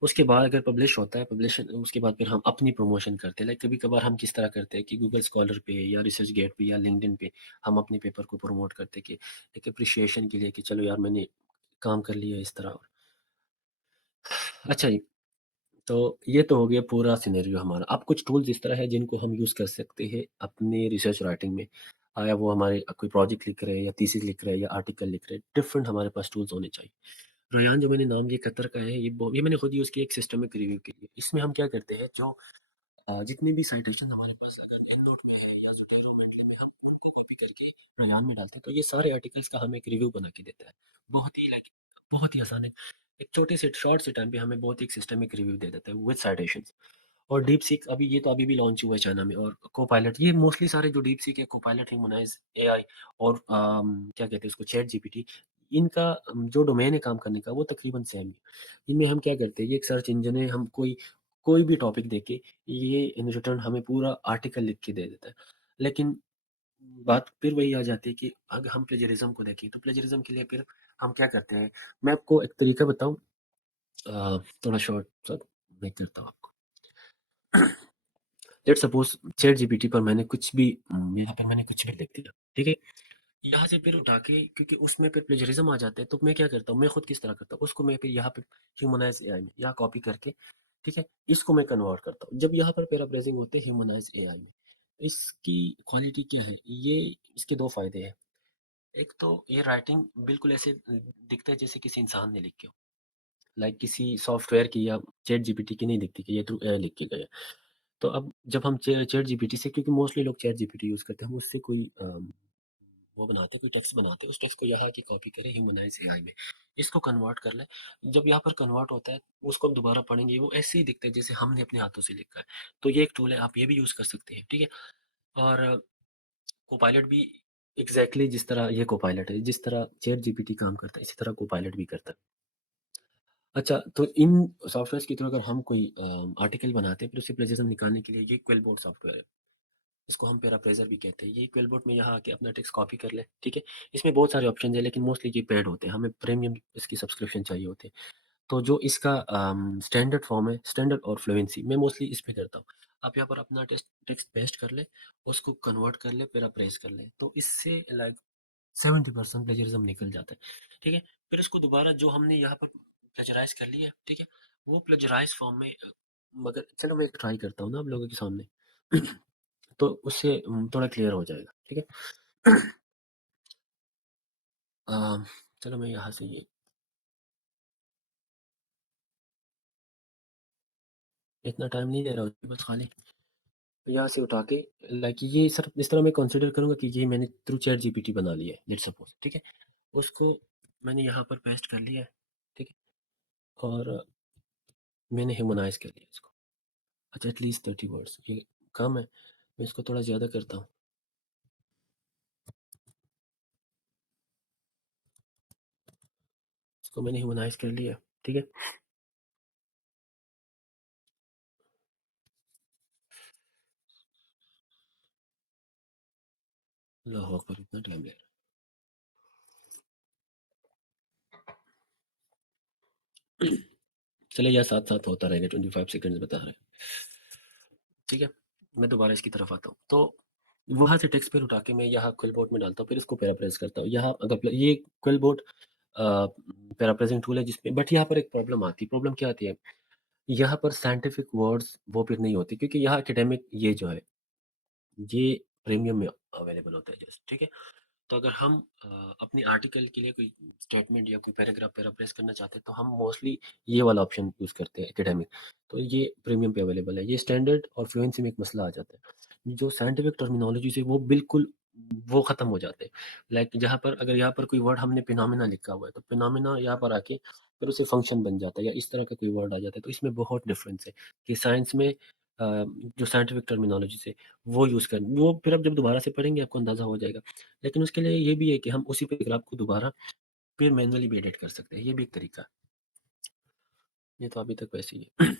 उसके बाद अगर पब्लिश होता है, पब्लिश उसके बाद फिर हम अपनी प्रमोशन करते हैं। लाइक कभी-कभार हम किस तरह करते हैं कि गूगल स्कॉलर पे या रिसर्चगेट पे या लिंक्डइन पे हम अपने पेपर को प्रमोट करते हैं कि एक एप्रिसिएशन के लिए कि चलो यार मैंने काम कर लिया इस तरह। और अच्छा जी, तो ये तो हो गया पूरा सिनेरियो हमारा। अब कुछ टूल्स इस तरह है जिनको हम यूज़ कर सकते हैं अपने रिसर्च राइटिंग में। या वो हमारे कोई प्रोजेक्ट लिख रहे हैं या थीसिस लिख रहे हैं या आर्टिकल लिख रहे हैं, डिफरेंट हमारे पास टूल्स होने चाहिए। रेयान जो मैंने नाम लिया कतर का है, ये मैंने खुद यूज़ किया एक सिस्टमिक रिव्यू के लिए। इसमें हम क्या करते हैं, जो जितनी भी साइटेशन हमारे पास अगर एंडनोट में है या ज़ोटेरो मेंटली में, हम उनको कॉपी करके रेयान में डालते हैं, तो ये सारे आर्टिकल्स का हमें एक रिव्यू बना के देता है। बहुत ही लाइक बहुत ही आसान है। एक छोटे से शॉर्ट से टाइम पे हमें बहुत ही एक सिस्टमिक रिव्यू दे देता है विद साइटेशंस। और डीप सीक अभी ये तो अभी भी लॉन्च हुआ है चाइना में। और कोपायलट, ये मोस्टली सारे जो डीप सीक है, कोपायलट, ह्यूमनाइज एआई और क्या कहते हैं उसको, चैट जीपीटी, इनका जो डोमेन है काम करने का वो तकरीबन सेम है। इनमें हम क्या करते हैं, ये एक सर्च इंजन है, हम कोई कोई भी टॉपिक देके ये इन रिटर्न हमें पूरा आर्टिकल लिख के दे देता है। लेकिन बात फिर वही आ जाती है कि अगर हम प्लेजरिज्म को देखें, तो प्लेजरिज्म के लिए फिर हम क्या करते हैं, मैं आपको एक तरीका बताऊं, थोड़ा शॉर्ट सा मैं करता हूँ आपको। लेट्स सपोज़ चैट जीपीटी पर मैंने कुछ भी यहाँ पर मैंने कुछ भी लिख दिया, ठीक है? यहाँ से फिर उठा के क्योंकि उसमें फिर प्लेजरिज्म आ जाता है, तो मैं क्या करता हूँ, मैं खुद किस तरह करता हूँ, उसको मैं फिर यहाँ पे ह्यूमनाइज एआई में यहाँ कॉपी करके, ठीक है, इसको मैं कन्वर्ट करता हूँ। जब यहाँ पर पैराफ्रेजिंग होते हैं ह्यूमनाइज एआई में, इसकी क्वालिटी क्या है, ये इसके दो फायदे हैं। एक तो ये राइटिंग बिल्कुल ऐसे दिखता है जैसे किसी इंसान ने लिखी हो, लाइक किसी सॉफ्टवेयर की या चैट जीपीटी की नहीं दिखती कि ये थ्रू एआई लिख के गया है। तो अब जब हम चैट जीपीटी से, क्योंकि मोस्टली लोग चैट जीपीटी यूज़ करते हैं, हम उससे कोई वो बनाते हैं, कोई टेक्स्ट बनाते हैं, उस टेक्स्ट को यहाँ की कॉपी करें ह्यूमनाइज एआई में, इसको कन्वर्ट कर लें। जब यहाँ पर कन्वर्ट होता है, उसको हम दोबारा पढ़ेंगे, वो ऐसे ही दिखता है जैसे हमने अपने हाथों से लिखा है। तो ये एक टूल है, आप ये भी यूज़ कर सकते हैं, ठीक है? और कोपायलट भी एग्जैक्टली जिस तरह ये कोपायलट है, जिस तरह चैट जीपीटी काम करता है, इसी तरह कोपायलट भी करता है। अच्छा, तो इन सॉफ्टवेयर्स के थ्रू अगर हम कोई आर्टिकल बनाते हैं, फिर उससे प्लेजरिज्म निकालने के लिए ये क्विलबोर्ड सॉफ्टवेयर है। इसको हम पैराफ्रेजर भी कहते हैं। ये क्विलबोर्ड में यहाँ आके अपना टेक्स्ट कॉपी कर लें, ठीक है? इसमें बहुत सारे ऑप्शन है, लेकिन मोस्टली ये पेड होते हैं, हमें प्रीमियम इसकी सब्सक्रिप्शन चाहिए होती है। तो जो इसका स्टैंडर्ड फॉर्म है, स्टैंडर्ड और फ्लुएंसी, मैं मोस्टली इस पे करता हूँ। आप यहाँ पर अपना टेक्स्ट पेस्ट कर लें, उसको कन्वर्ट कर लें, पैराफ्रेज कर लें, तो इससे लाइक 70% प्लेजरिज्म निकल जाता है, ठीक है? फिर उसको दोबारा जो हमने यहाँ पर प्लेजराइज कर लिया, ठीक है? वो प्लेजराइज फॉर्म में मगर चलो मैं ट्राई करता हूँ ना आप लोगों के सामने तो उससे थोड़ा क्लियर हो जाएगा, ठीक है? अ, चलो मैं यहाँ से ये इतना टाइम नहीं ले रहा हूँ, बस खाली यहाँ से उठा के लाइक ये सिर्फ इस तरह मैं कंसीडर करूँगा कि ये मैंने थ्रू चैट जीपीटी बना लिया है, लेट्स सपोज, ठीक है? उसको मैंने यहाँ पर पेस्ट कर लिया है, ठीक है? और मैंने ह्यूमनाइज़ कर लिया इसको। अच्छा, एटलीस्ट 30 वर्ड्स ये कम है, मैं इसको थोड़ा ज़्यादा करता हूँ। इसको मैंने ह्यूमनाइज़ कर लिया, ठीक है? अल्लाहू अकबर! इतना टाइम ले रहा है। चलिए यार, साथ-साथ होता रहेगा, 25 सेकंड्स बता रहे हैं, ठीक है? मैं दोबारा इसकी तरफ आता हूँ। तो वहाँ से टेक्स्ट पेन उठा के मैं यहाँ क्विलबोर्ड में डालता हूँ, फिर इसको पैराफ्रेज़ करता हूँ। यहाँ अगर ये क्विलबोर्ड अ, पैराफ्रेज़िंग टूल है जिसमें, बट यहाँ पर एक प्रॉब्लम आती है। प्रॉब्लम क्या आती है? यहाँ पर साइंटिफिक वर्ड्स वो फिर नहीं होती, क्योंकि यहाँ एकेडमिक ये जो है, ये प्रीमियम में अवेलेबल होता है जस्ट, ठीक है? तो अगर हम अपने आर्टिकल के लिए कोई स्टेटमेंट या कोई पैराग्राफ पैराफ्रेज करना चाहते हैं, तो हम मोस्टली ये वाला ऑप्शन यूज़ करते हैं, एकेडमिक। तो ये प्रीमियम पे अवेलेबल है। ये स्टैंडर्ड और फ्लुएंसी में एक मसला आ जाता है, जो साइंटिफिक टर्मिनोलॉजी से वो बिल्कुल वो ख़त्म हो जाते हैं। लाइक जहाँ पर अगर यहाँ पर कोई वर्ड हमने फिनोमेना लिखा हुआ है, तो फिनोमेना यहाँ पर आके फिर उसे फंक्शन बन जाता है, या इस तरह का कोई वर्ड आ जाता है। तो इसमें बहुत डिफरेंस है कि साइंस में जो साइंटिफिक टर्मिनोलॉजी से वो यूज़ कर, वो फिर आप जब दोबारा से पढ़ेंगे आपको अंदाज़ा हो जाएगा। लेकिन उसके लिए ये भी है कि हम उसी पैराग्राफ को दोबारा फिर मैनुअली भी एडिट कर सकते हैं, ये भी एक तरीका है। ये तो अभी तक वैसे ही है।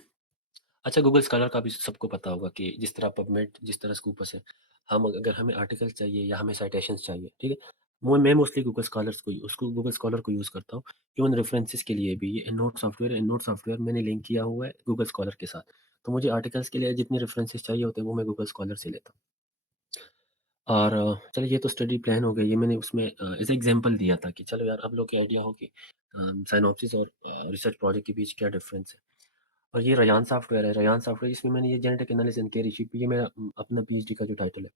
अच्छा, गूगल स्कॉलर का भी सबको पता होगा कि जिस तरह पबमेड, जिस तरह स्कूपस है, हम अगर हमें आर्टिकल चाहिए या हमें साइटेशंस चाहिए, ठीक है? मैं मोस्टली गूगल स्कॉलर को यूज़ करता हूँ। इवन रेफरेंसेस के लिए भी ये एंडनोट सॉफ्टवेयर मैंने लिंक किया हुआ है गूगल स्कॉलर के साथ। तो मुझे आर्टिकल्स के लिए जितने रेफरेंसेस चाहिए होते हैं, वो मैं गूगल स्कॉलर से लेता हूँ। और चलिए ये तो स्टडी प्लान हो गई, ये मैंने उसमें एज़ एग्ज़ाम्पल दिया था कि चलो यार आप लोग को आइडिया हो कि साइनॉप्सिस और रिसर्च प्रोजेक्ट के बीच क्या डिफ़रेंस है। और ये रयान सॉफ्टवेयर है, रयान सॉफ्टवेयर, इसमें मैंने ये genetic analysis and care ratio, ये मेरा अपना पीएचडी का जो टाइटल है।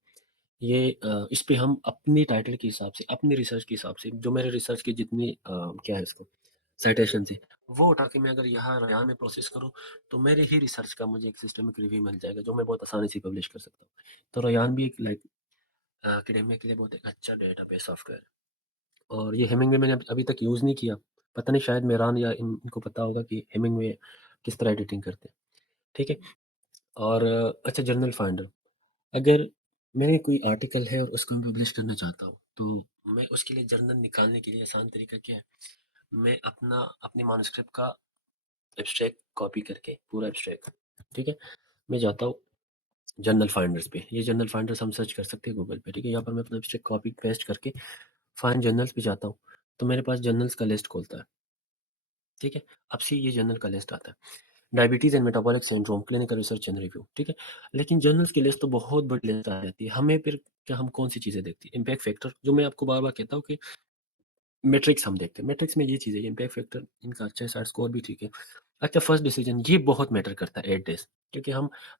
ये इस पे हम अपनी टाइटल के हिसाब से, अपनी रिसर्च के हिसाब से, जो मेरे रिसर्च के जितनी क्या है इसको साइटेशंस है, वो उठा के मैं अगर यहाँ रयान में प्रोसेस करूँ, तो मेरे ही रिसर्च का मुझे एक सिस्टमिक रिव्यू मिल जाएगा, जो मैं बहुत आसानी से पब्लिश कर सकता हूँ। तो रयान भी एक लाइक एकेडेमिया के लिए बहुत एक अच्छा डेटाबेस सॉफ्टवेयर है। और ये हेमिंगवे मैंने अभी तक यूज़ नहीं किया। पता नहीं, शायद मेहरान या इनको पता होगा कि हेमिंगवे किस तरह एडिटिंग करते हैं, ठीक है? और अच्छा, जर्नल फाइंडर, अगर मैंने कोई आर्टिकल है और उसको मैं पब्लिश करना चाहता हूँ, तो मैं उसके लिए जर्नल निकालने के लिए आसान तरीका क्या है? मैं अपने मैन्युस्क्रिप्ट का एब्स्ट्रैक्ट कॉपी करके, पूरा एब्स्ट्रैक्ट, ठीक है? मैं जाता हूँ जर्नल फाइंडर्स पे, ये जर्नल फाइंडर्स हम सर्च कर सकते हैं गूगल पे, ठीक है? यहाँ पर मैं अपना एब्स्ट्रैक्ट कॉपी पेस्ट करके फाइंड जर्नल्स पे जाता हूँ, तो मेरे पास जर्नल्स का लिस्ट खुलता है, ठीक है? अब से ये जर्नल का लिस्ट आता है। Diabetes and metabolic syndrome, clinical research and review, ठीक है? लेकिन जर्नल्स की लिस्ट तो बहुत बड़ी लिस्ट आ जाती है। हमें फिर क्या हम कौन-सी चीज़ें देखते हैं? इम्पैक्ट फैक्टर, जो मैं आपको बार-बार कहता हूँ कि मैट्रिक्स हम देखते हैं। मैट्रिक्स में ये चीज़ है, ये इम्पैक्ट फैक्टर इनका अच्छा है, साइड स्कोर भी ठीक है। अच्छा, फर्स्ट डिसीजन ये बहुत मैटर करता है 8 डेज़, क्योंकि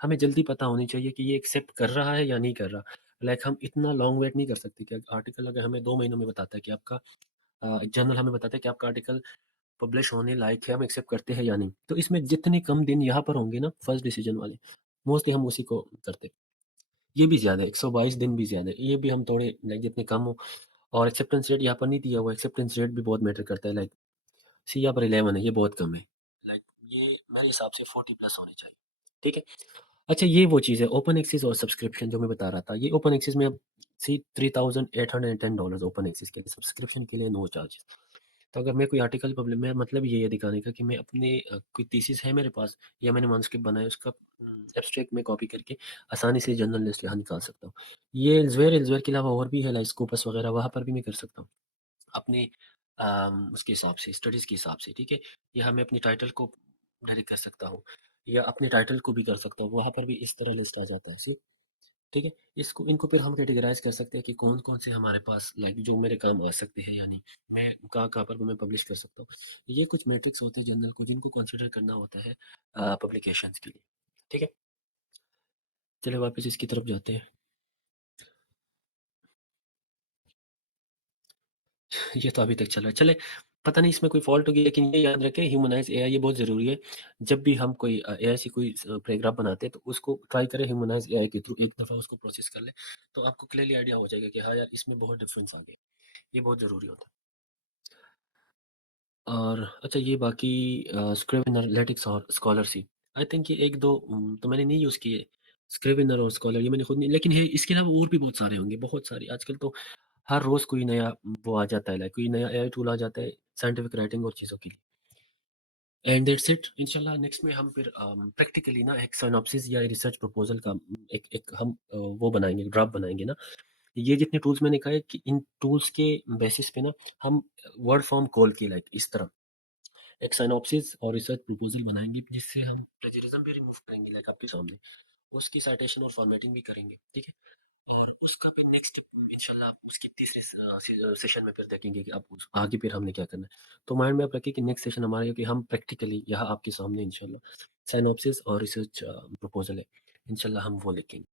हमें जल्दी पता होनी चाहिए कि ये एक्सेप्ट कर रहा है या नहीं कर रहा। लाइक हम इतना लॉन्ग वेट नहीं कर सकते कि आर्टिकल अगर हमें 2 महीनों में बताता है कि आपका जर्नल हमें बताता है कि आपका आर्टिकल पब्लिश होने लायक है, हम एक्सेप्ट करते हैं या नहीं। तो इसमें जितने कम दिन यहाँ पर होंगे ना फर्स्ट डिसीजन वाले, मोस्टली हम उसी को करते हैं। ये भी ज़्यादा है, 122 दिन भी ज़्यादा है। ये भी हम थोड़े लाइक जितने कम हो, और एक्सेप्टेंस रेट यहाँ पर नहीं दिया हुआ, एक्सेप्टेंस रेट भी बहुत मैटर करता है। लाइक सी यहाँ पर 11 है, ये बहुत कम है। लाइक ये मेरे हिसाब से 40 प्लस होने चाहिए, ठीक है? अच्छा, ये वो चीज़ है ओपन एक्सेस और सब्सक्रिप्शन जो मैं बता रहा था। ये ओपन एक्सेस में अब सी $3,810 ओपन एक्सेस के लिए, सब्सक्रिप्शन के लिए नो चार्जेस। तो अगर मैं कोई आर्टिकल पब्लिश, मैं मतलब ये है दिखाने का कि मैं अपने कोई थीसिस है मेरे पास या मैंने मैन्युस्क्रिप्ट बनाया, उसका एब्स्ट्रैक्ट में कॉपी करके आसानी से जर्नल लिस्ट यहाँ निकाल सकता हूँ। ये एल्सेवियर के अलावा और भी है, लाइक स्कोपस वगैरह, वहाँ पर भी मैं कर सकता हूँ। अपने उसके हिसाब से, स्टडीज़ के हिसाब से, ठीक है? या मैं अपनी टाइटल को डायरेक्ट कर सकता हूँ, या अपने टाइटल को भी कर सकता हूँ, वहाँ पर भी इस तरह लिस्ट आ जाता है, सी ठीक है? इनको फिर हम कैटेगराइज़ कर सकते हैं कि कौन-कौन से हमारे पास लाइक जो मेरे काम आ सकते हैं या नहीं। मैं कहाँ-कहाँ पर मैं पब्लिश कर सकता हूँ। ये कुछ मैट्रिक्स होते हैं जर्नल को जिनको कंसीडर करना होता है पब्लिकेशंस के लिए, ठीक है? चलिए वापस इसकी तरफ जाते हैं। ये तो अभी तक चल रहा है। चले, पता नहीं इसमें कोई फ़ॉल्ट होगी, लेकिन ये याद रखें ह्यूमनाइज़ एआई ये बहुत ज़रूरी है। जब भी हम कोई एआई से कोई पैराग्राफ बनाते हैं तो उसको ट्राई करें ह्यूमनाइज़ एआई के थ्रू, एक दफ़ा उसको प्रोसेस कर लें, तो आपको क्लियरली आइडिया हो जाएगा कि हाँ यार, इसमें बहुत डिफ़रेंस आ गया। ये बहुत ज़रूरी होता है। और अच्छा, ये बाकी स्क्रिवेनर, एनालिटिक्स और स्कॉलरशिप, आई थिंक ये 1-2 तो मैंने नहीं यूज़ किए। स्क्रिवेनर और स्कॉलर ये मैंने खुद नहीं, लेकिन है इसके अलावा और भी बहुत सारे होंगे, बहुत सारे। आजकल तो हर रोज़ कोई नया वो आ जाता है, लाइक कोई नया एआई टूल आ जाता है साइंटिफिक राइटिंग और चीज़ों के लिए। And that's it. इंशाल्लाह नेक्स्ट में हम फिर प्रैक्टिकली ना एक सिनॉप्सिस या रिसर्च प्रपोज़ल का एक एक हम वो बनाएँगे, ड्राफ्ट बनाएँगे ना। ये जितने टूल्स मैंने कहा है कि इन टूल्स के बेसिस पे ना हम वर्ड फॉर्म खोल के लाइक इस तरह एक सिनॉप्सिस और रिसर्च प्रपोज़ल बनाएँगे, जिससे हम प्लेजरिज्म भी रिमूव करेंगे लाइक आपके सामने। उसकी साइटेशन और फॉर्मेटिंग भी करेंगे, ठीक है? और उसका फिर नेक्स्ट इंशाल्लाह उसके तीसरे सेशन में फिर देखेंगे कि अब आगे फिर हमने क्या करना है। तो माइंड में आप रखिए कि नेक्स्ट सेशन हमारा है कि हम प्रैक्टिकली यहाँ आपके सामने इंशाल्लाह सिनॉप्सिस और रिसर्च प्रपोज़ल है। इंशाल्लाह हम वो लिखेंगे।